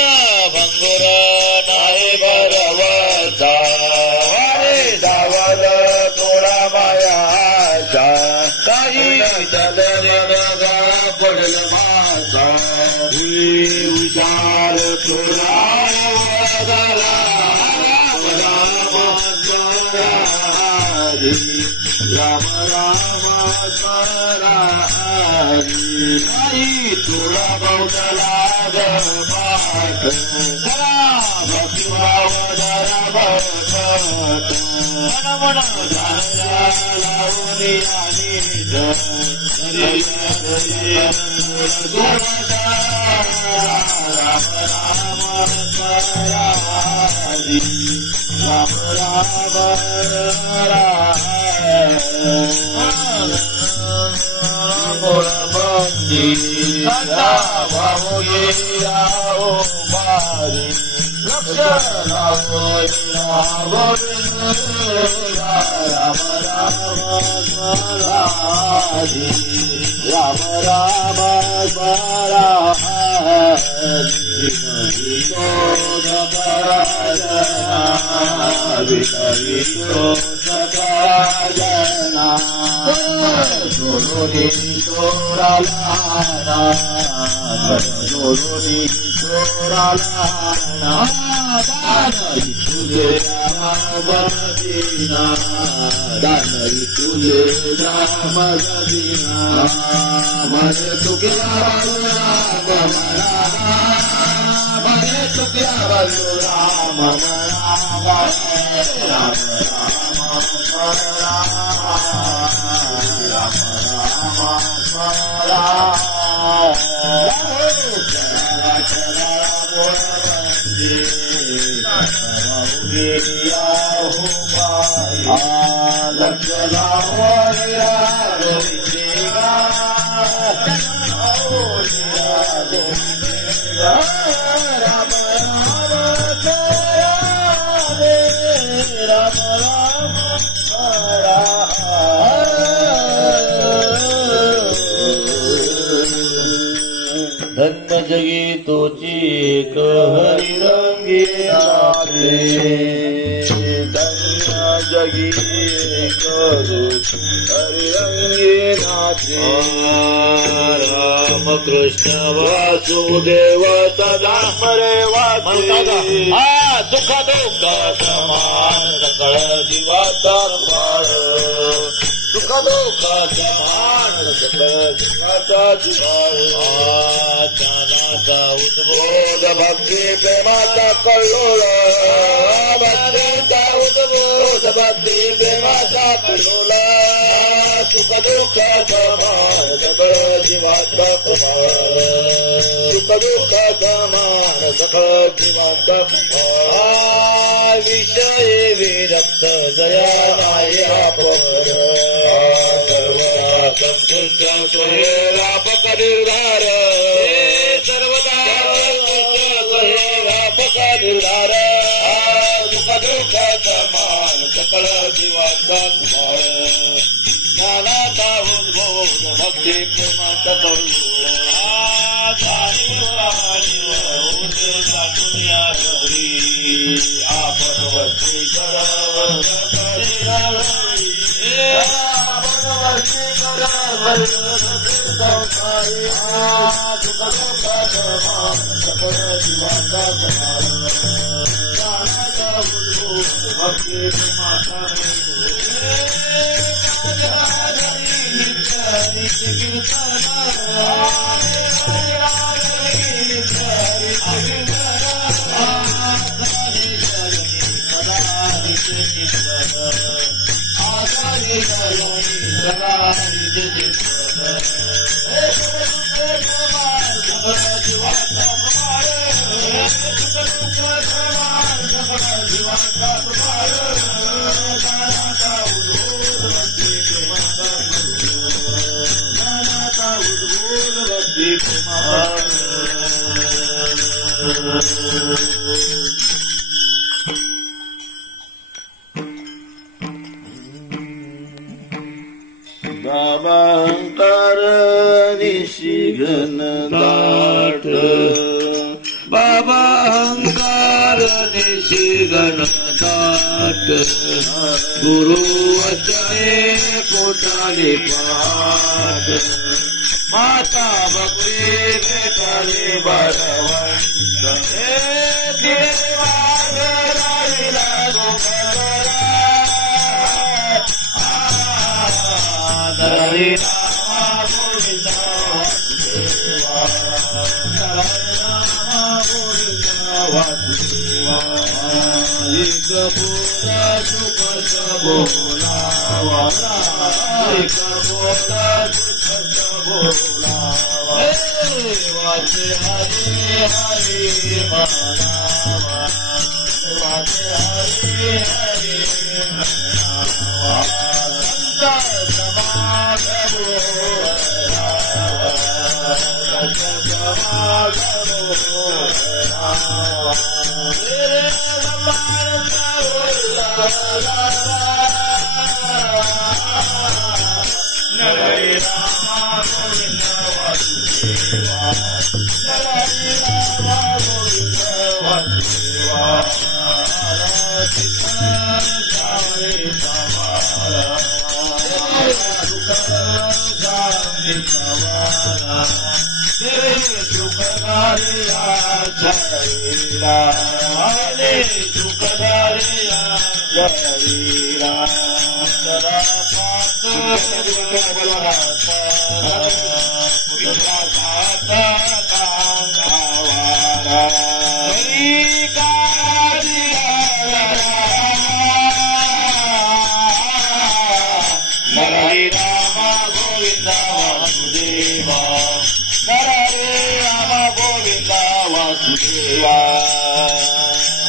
भंगुर नाही भरवता वारे धावल थोडा मायाचा काही चलगा पडल माझा विचार थोडा राम राम स्मराजी थोडा बौद्धला पाठ भक्तिभाव मन लावणी राम बंदी सदा भावगे आओ बारी लक्ष्मण राम राम राम राम स्वरा जना जोड़ी तोरा लाना जोड़ी तोरा लाना दानरी तुझे राम मदीना दानरी तुझे राम मदीना मन तुकिया मन तुकिया राम राम धन्य जगी तोची एक हरिरंगी नाचे धन्य जगी एक हरिरंगी नाचे राम कृष्ण वासुदेव सदा मरे वाचे सुख दुःख समान सकळ जीवाचा पाळ सुख दुःख समान सकळ जीवाचा जीवाळ ज्ञानाचा उद्बोध भक्ती प्रेमाचा कल्लोळ भक्तीचा उद्बोध भक्ती प्रेमाचा कल्लोळ सुख दुःख समान सकळ जीवाचा प्रमाण सुख दुःख समान सकळ जीवाचा विषय विरक्त जया नाही आपण संतुष्ट सोयराप निर्धार सर्वदा सोयराप निर्धार सुख दुःख समान सकळ जीवाचा कुमार ज्ञानाचा उद्बोध भक्ती प्रेमाचा कल्लोळ दुनिया घरी आपण वस्ती करावं बाबा अंकार निशिघन दाट बाबा अंकार निशिघन दाट गुरु वचने पोटाले पाठ माता बकरी बेटाले बारवंत हरे राम गोविंद वासुदेवा हरे राम गोविंद वासुदेवा एक बोलावा एक बोला दुःख बोलावा वाचे हरे हरे म्हणावा वाचे हरे हरे म्हणावा संत समाज बोलावा संत समाज बोलावा नरहरि रामा गोविंद वासुदेवा नरहरि रामा गोविंद वासुदेवा श्यामरे समारा सुख शांति सवारा सुखदारिया जयरा हरे सुखदारिया जयरा सदा पात कांगावारा हरि नरहरि रामा गोविंद वासुदेवा नरहरि रामा गोविंद वासुदेवा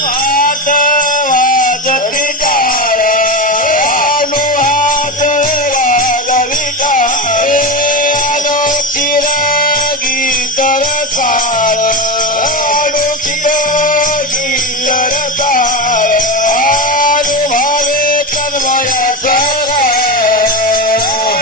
हात वाजती टाळ आलो हात वाजवी टाळ आलो चिरगी तरसाळ आलो चिरगी तरसाळ अनुभवे तन्मय सरा वाजती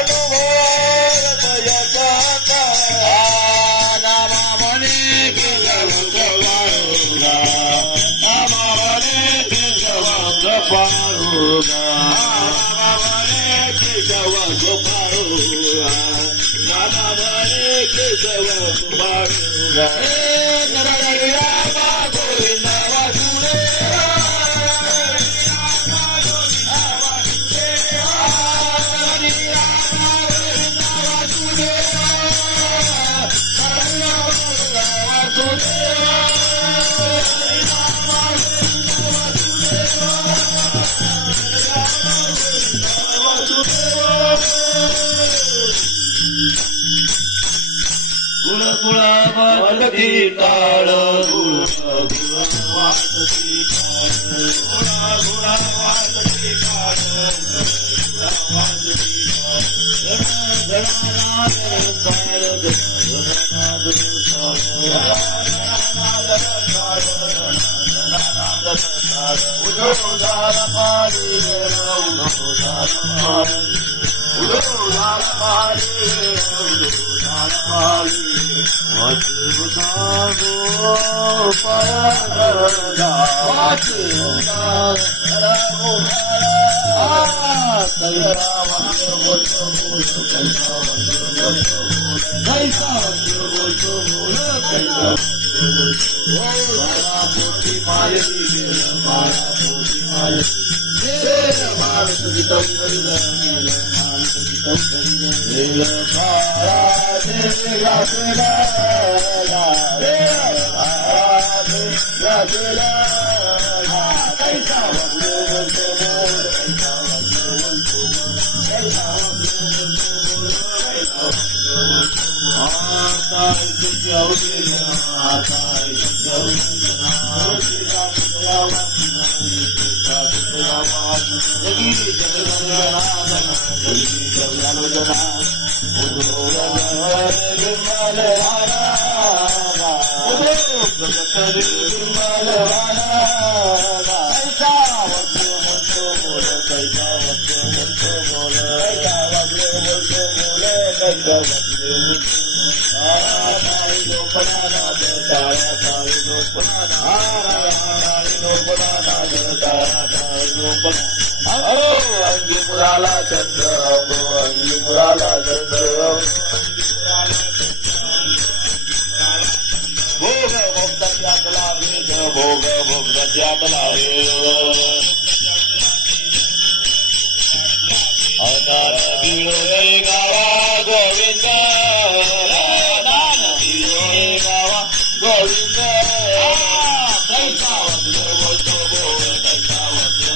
टाळ वाजती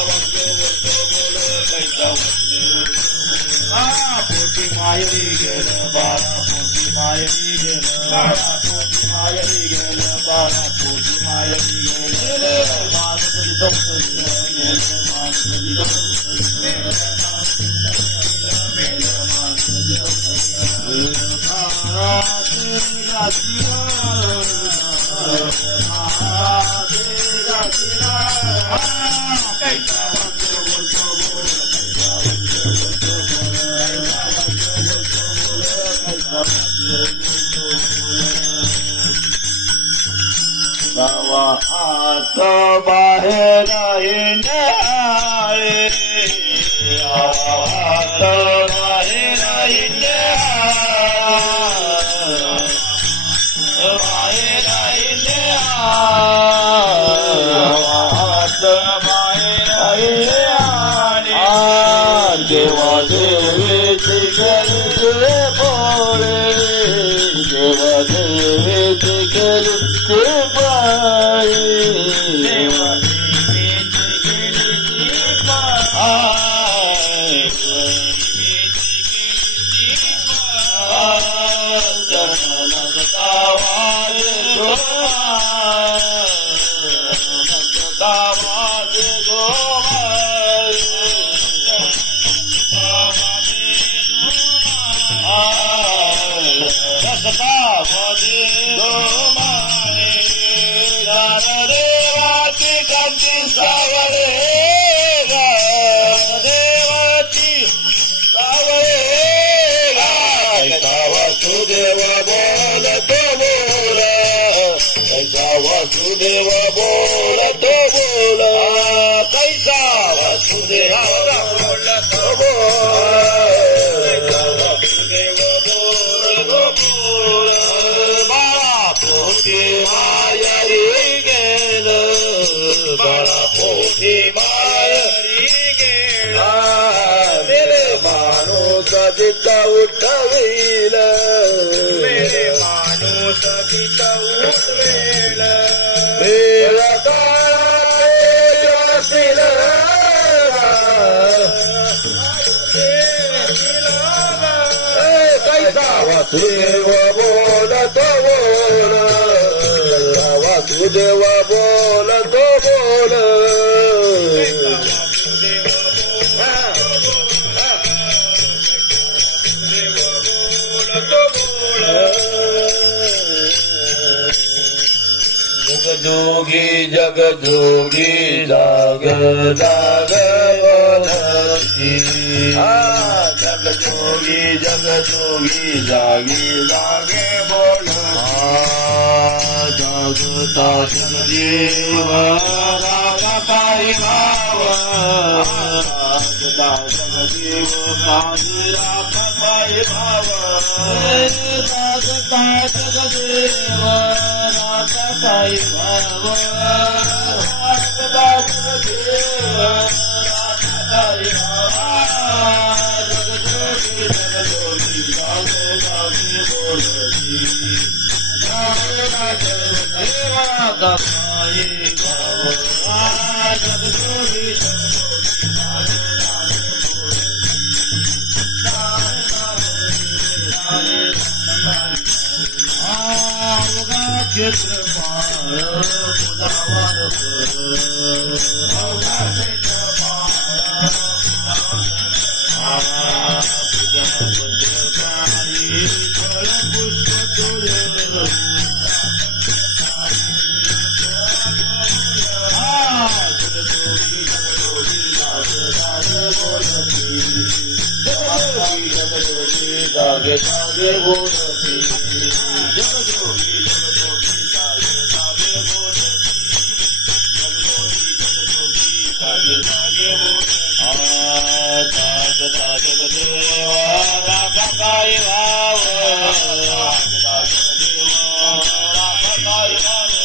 वाजती मायरी गेलं बारा पोटी मायरी गेलं बारा पोटी मायरी गेलं बारा पोटी मायरी गेलं मानसरी दमसरी गेलं मानसरी दमसरी बाबा आत बाहेर हिंडाळे आत बाहेर बाहेर आत बाहेर देवा देवीची गेले बोळे देवा देवीची गेले देवा देवीची वासुदेव बोलत बोल कैसा वासुदेव बोलत वासुदेव बोलत बोल बाळा पोटी मायरी गेलं बाळा पोटी मायरी गेला मेरे माणूस जिता उठवील मेरे माणूस जिता उठवेल वेळ काळाशील कैसा वासुदेव बोलत बोल वासुदेव बोलत बोल जोगी जग जोगी जाग जाग बोलती जग जोगी जागी जागे बोल जागता जगदेव रागा काही भाव जागता जगदेव काही रागा काही भाव जागता जगदेव रागा काही भाव जागता जगदेव रागा काही भाव जगजोगी जागे जागे बोलती रागा काही भाव जगजोगी क्षेत्र जागे जागे बोलती जगजोगी जागता जगदेव रागा काही भाव जागता जगदेव रागा काही भाव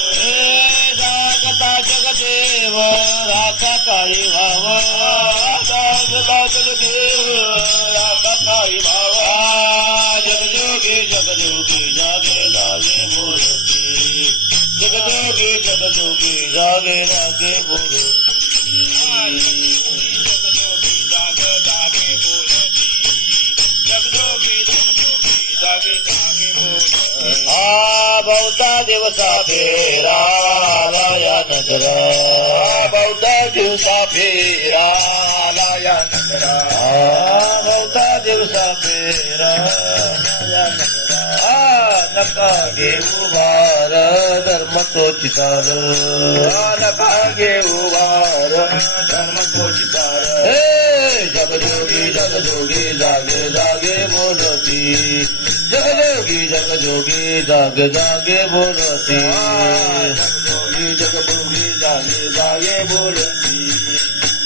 जागता जगदेव रागा काही भाव जागता जगदेव रागा काही भाव जगजोगी जागे जागे बोलती जगजोगी जागे जागे बोलती जगजोगी जागे जागे बोलती जगजोगी बहुता दिवसा फेरा या नगरा बहुता दिवसा फेरा या नगरा बहुता दिवसा फेरा या नगरा नका घेऊ वार धर्म तो चितार नका घेऊ वार धर्म तो चितार जगजोगी जागे जागे बोलती जगजोगी जागे जागे बोलती जगजोगी जागे जागे बोलती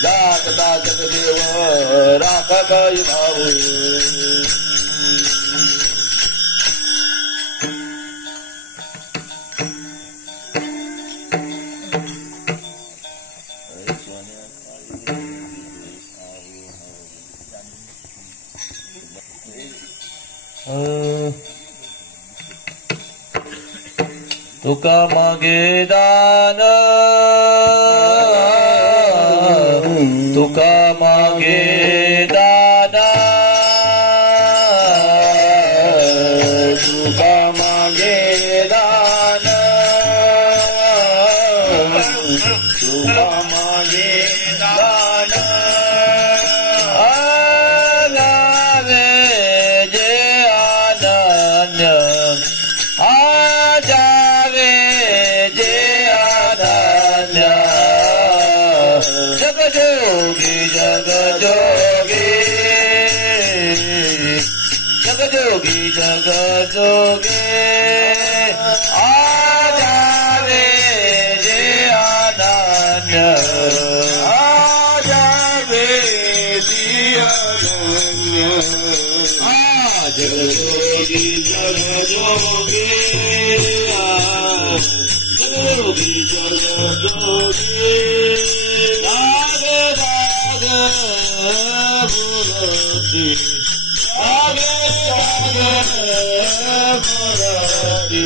जागता जगदेव राखा काही भाऊ तुका मागे दान तुका मागे दान तुका मागे दान तुका मागे दान आगावे जे अनन्य आजावे जे अनन्य जगजोगी जगजोगी जगजोगी जगजोगी आजावे जे अनन्य आजावे जे अनन्य जगजोगी जगजोगी जगजोगी जगजोगी रागे रागे मूर्ति रागे रागे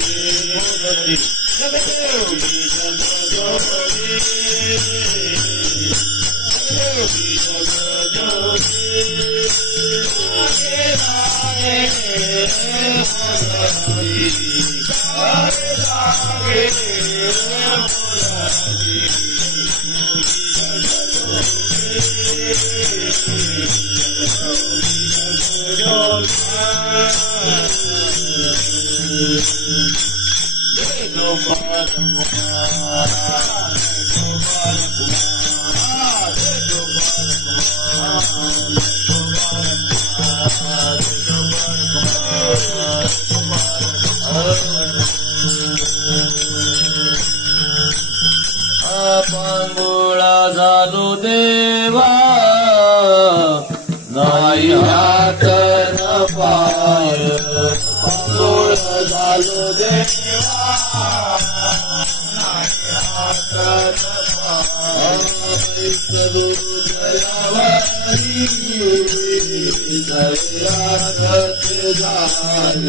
मूर्ति जगजोगी जगजोगी जगजोगी जगजोगी रागे रागे पांगोळा झालो देवा नाही हात न पाय पांगोळा झालो देवा नाही हात न पाय करू दयावारी दयागत झाल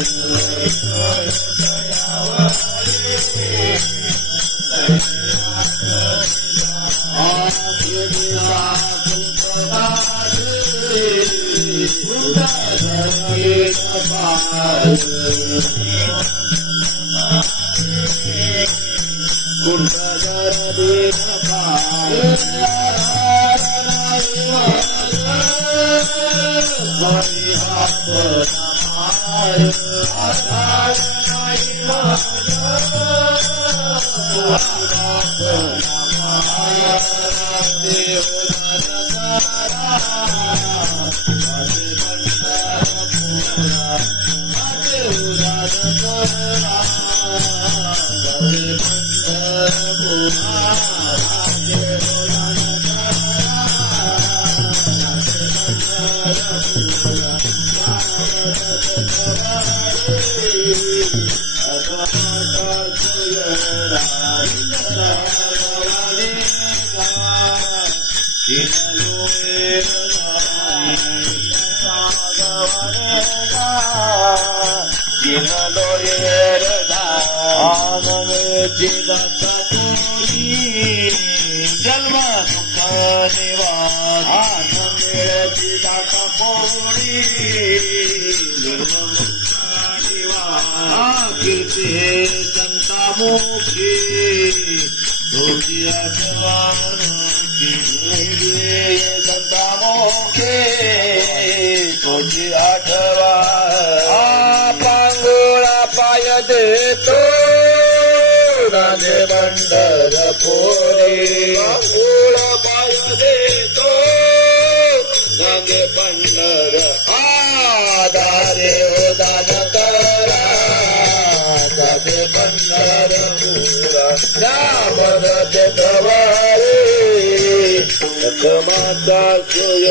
संत मुखी तुझी आठवणुकी संता मुखे तुझी आठवण पांगोळा पाय देतो राजे पंढरपुरी पांगोळा पाय देतो राजे पंढर दारे दान करा दादे पंढरपुरा रामदते तवारे माता सोय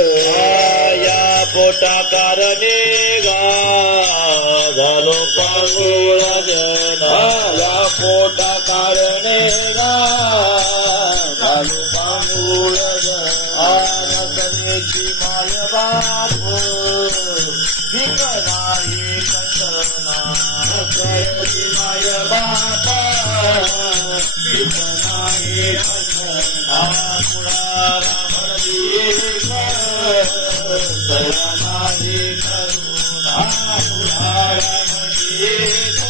या पोटा कारणे गा झालो पांगोळा जना या पोटा कारणे गा झालो पांगोळा आनंदची माय बाप भीक नाही कंदना नकळची माय बाप भीक नाही कंदना कुणाला म्हणलीक दया नाही करुणा कुणाला म्हणलीक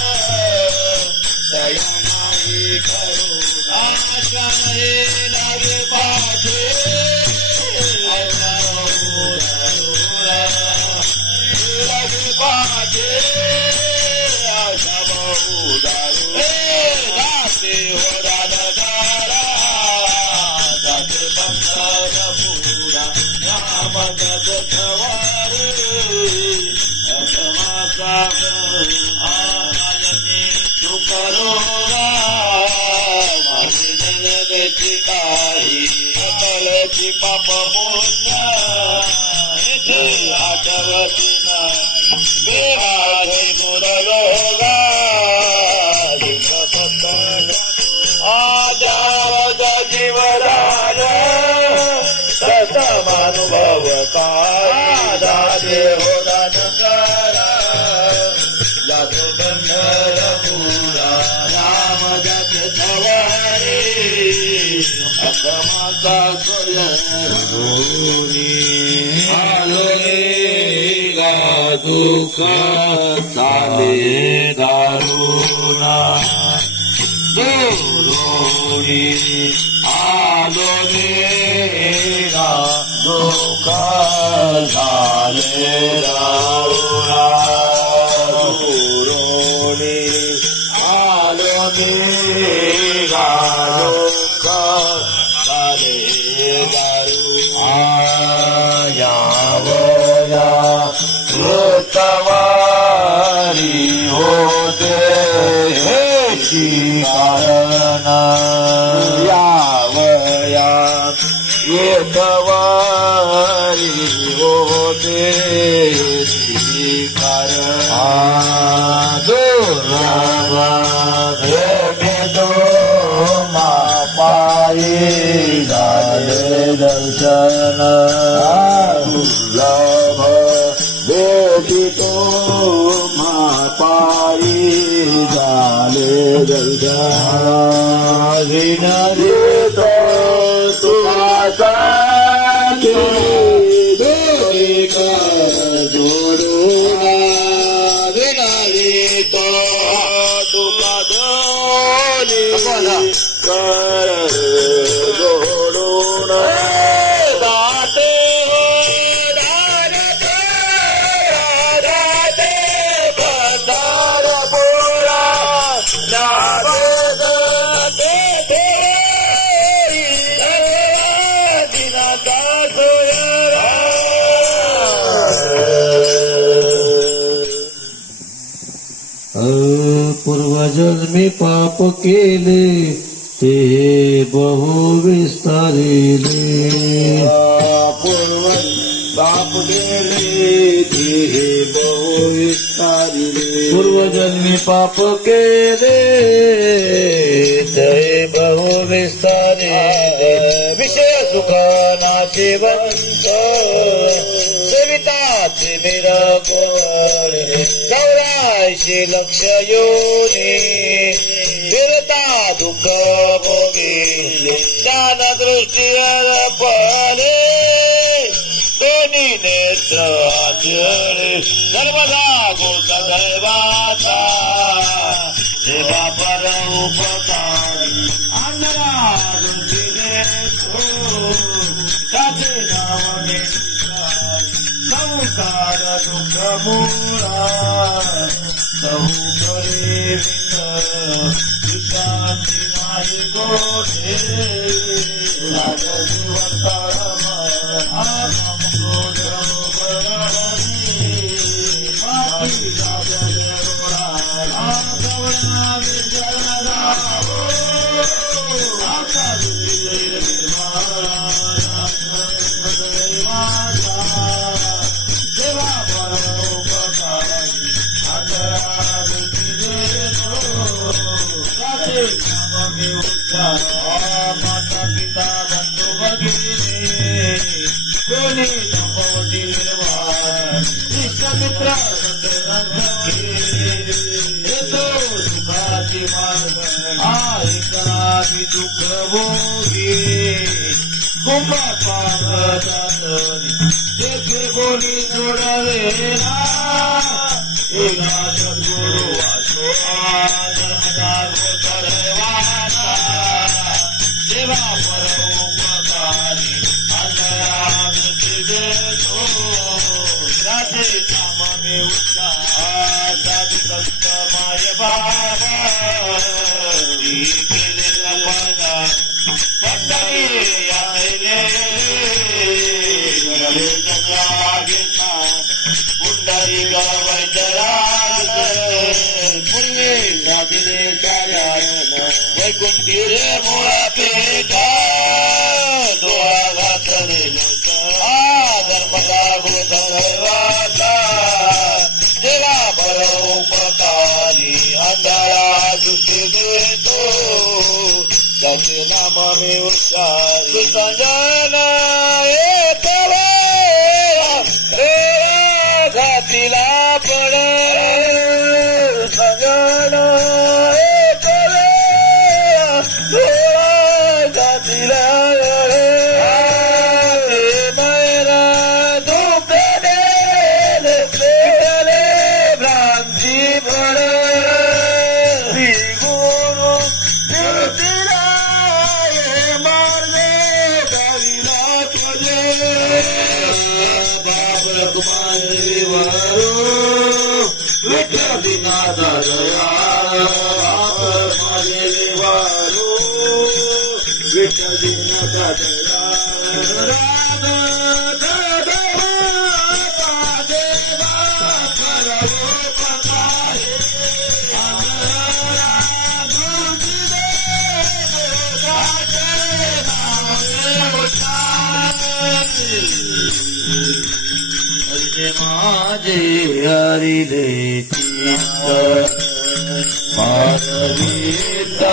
दया नाही करुणा श्रम हे लागे पाठे लागे पाठे आशा बहु दारू दाते हो दादा दाते पंढरपुरा यामदत थवारे अकमाचा आकालने तू करोगा माझे जनतेची काही अकलची पाप पुण्य इथे आठवती नाही बेगाचे गुण योगा आजावत जीवदान सतमानुभव काय दादे हो दान करा जातो पंढरपुरा राम जात थवारे अकमाचा सोय आलो गा दुःख चाले दारुणा दुरोणी आलो गा दुःख झाले दारुणा दुरोणी आलो गा दुःख झाले दारुणा यावया कृतवारी होते हेची कारण यावया येतवारी होते हेची कारण दुर्लभ भेटो मापाई झाले दर्शन दुर्लभ भेटितो मापाई झाले दर्शन विनरितो तुझा एक जोडून विनरितो तुका दोनी कर जोडून दाते हो दान दाते बंधार पोरा दाते दिनाचा सोयरा पूर्वजन्मी पाप केले ते बहु विस्तारिले पूर्व पाप केले ते बहु विस्तारिले पूर्वजन्मी पाप केले ते बहु विस्तारिले विषय सुख नाशिवंत सेविताचे मिरकोळे 84 लक्ष योनी फिरता दुःख भोगिले ज्ञानदृष्टी अर्पणे दोन्ही नेत्र आचरणे नर्मदा गोसा दैवाचा देवा पर उपकारी अंधराज दिले त्याचे नावाने संसार दुःख मूळा सहू करे विश्रांती नाही गोठे माता पिता बंधू भगिनी कोणी नपवती निर्वाण इष्ट मित्र येतो सुखाची मार्ग ऐकणारी दुःख भोगी कुंभात पावतात तेथे कोणी जोडले ना एका सद्गुरु वाचो देवा पर उपकारी अंधराज देतो त्याचे नाम मी उच्चार साधू संत माय बाबा केले जपाना पंढरी यायले घेता पुंडरी वैद्यराज पुण्य साधले सायान वैकुंठी रे मुळा पेटा डोळा घातले धर्मदा गोधर्वाचा देवा पर उपकारी अंधारा दृष्टी देतो त्याचे नाम मी उच्चार संजन येतवे घातीला पड संजन माझे हरिले माधवीता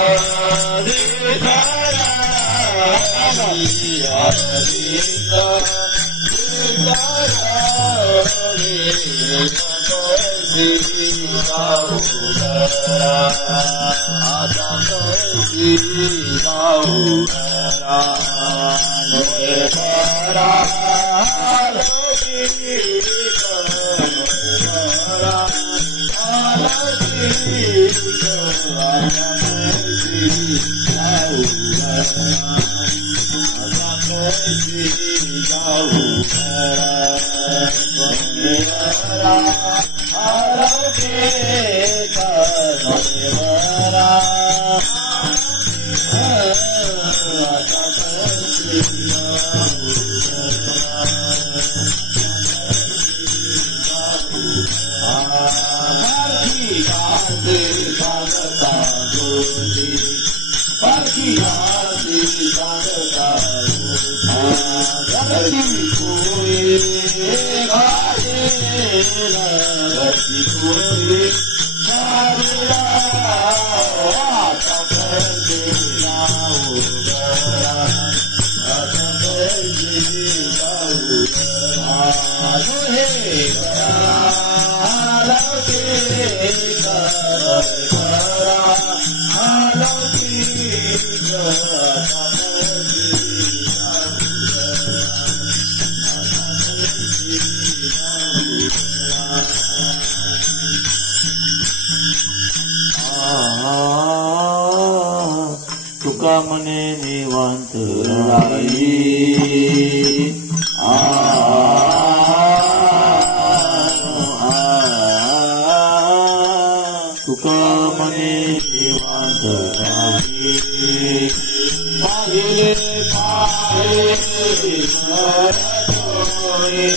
तुका मने निवांत राई तुका मने निवांत राई पाहिले पाहिले करतोय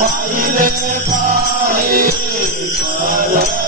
पाहिले पाहिले करतोय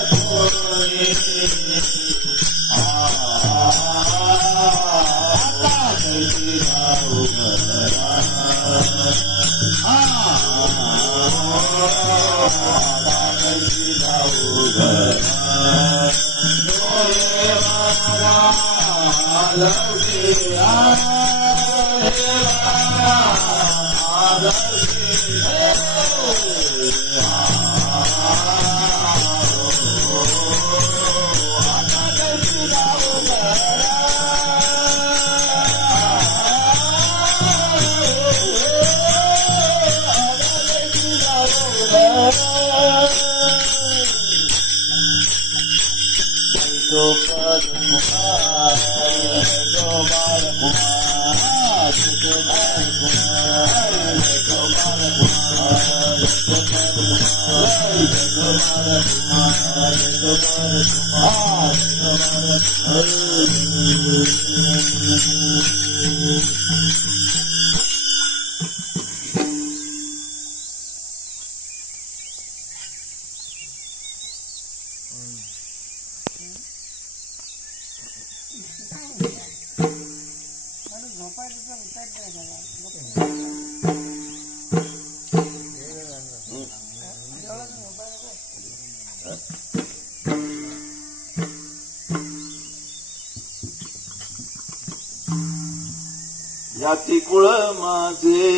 जाती कुळ माझे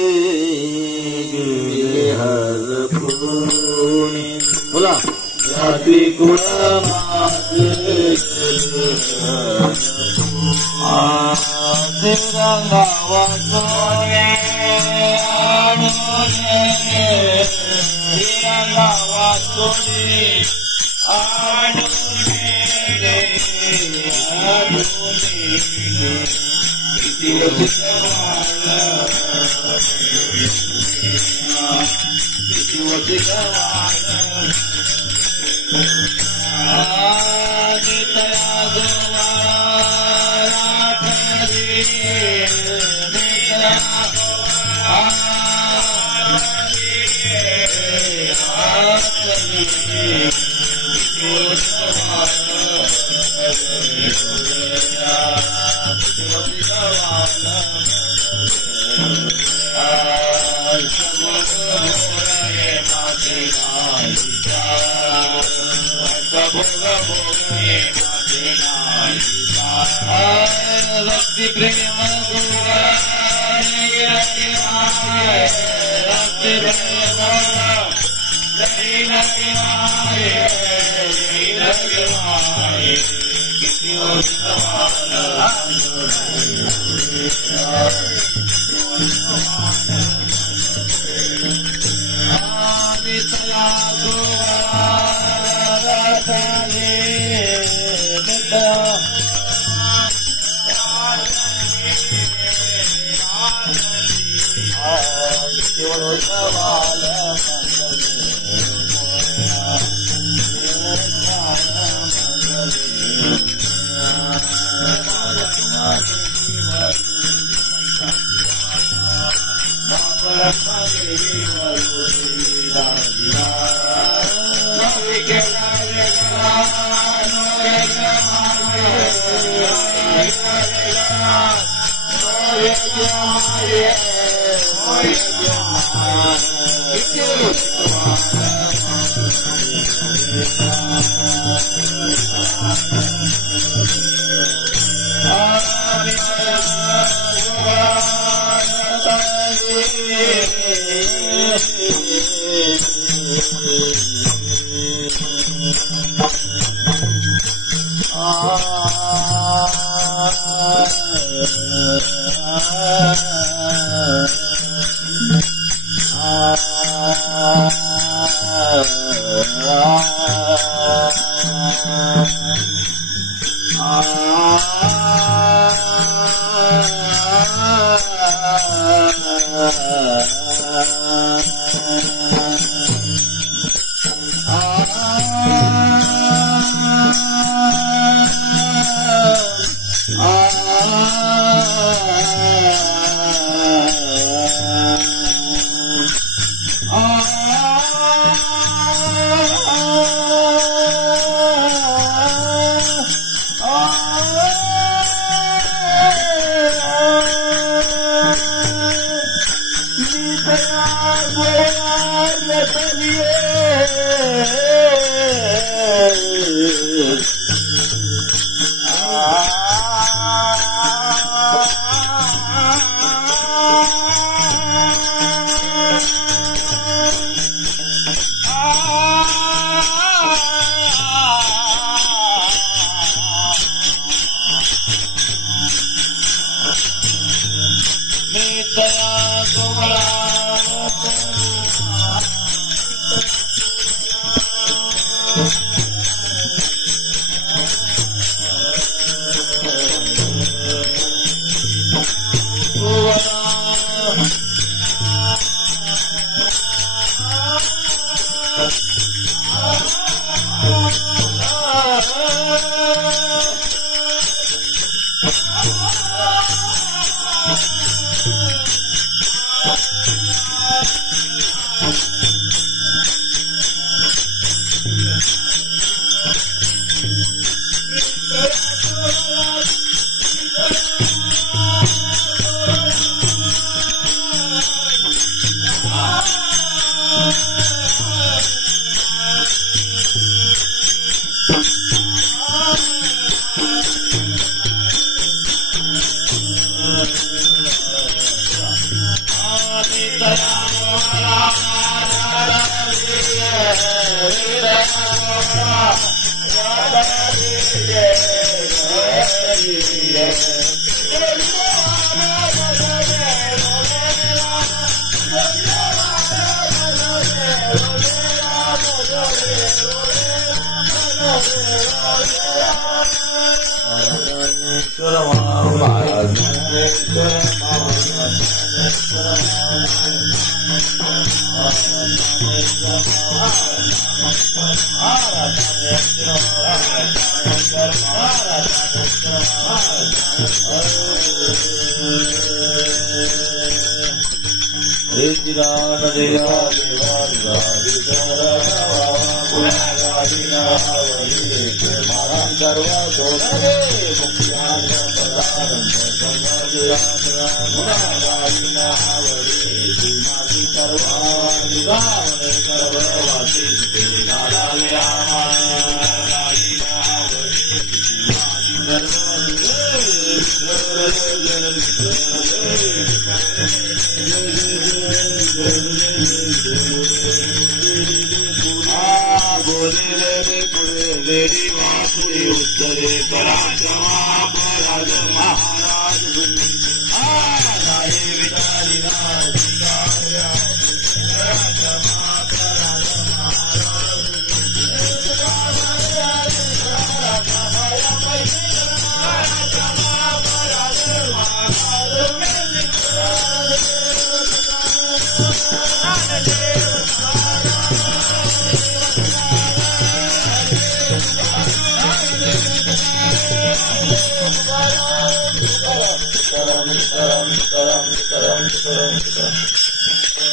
गेले हरपून बोला जाती कुळ माझे तेरा गावातोने तेरा गावातोने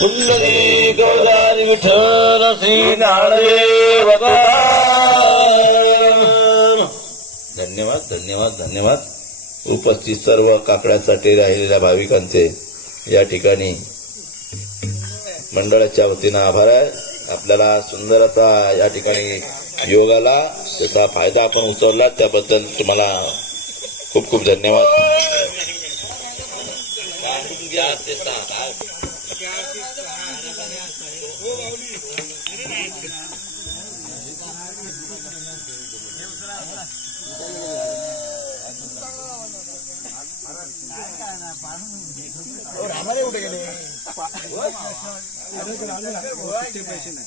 पुंडलिक गौदारी विठ्ठल श्री नामदेव धन्यवाद धन्यवाद धन्यवाद. उपस्थित सर्व काकड्यासाठी राहिलेल्या भाविकांचे या ठिकाणी मंडळाच्या वतीनं आभार आहे. आपल्याला सुंदर असा या ठिकाणी योग आला, त्याचा फायदा आपण उचलला, त्याबद्दल तुम्हाला खूप खूप धन्यवाद. हमारे उठे गेले पैसे नाही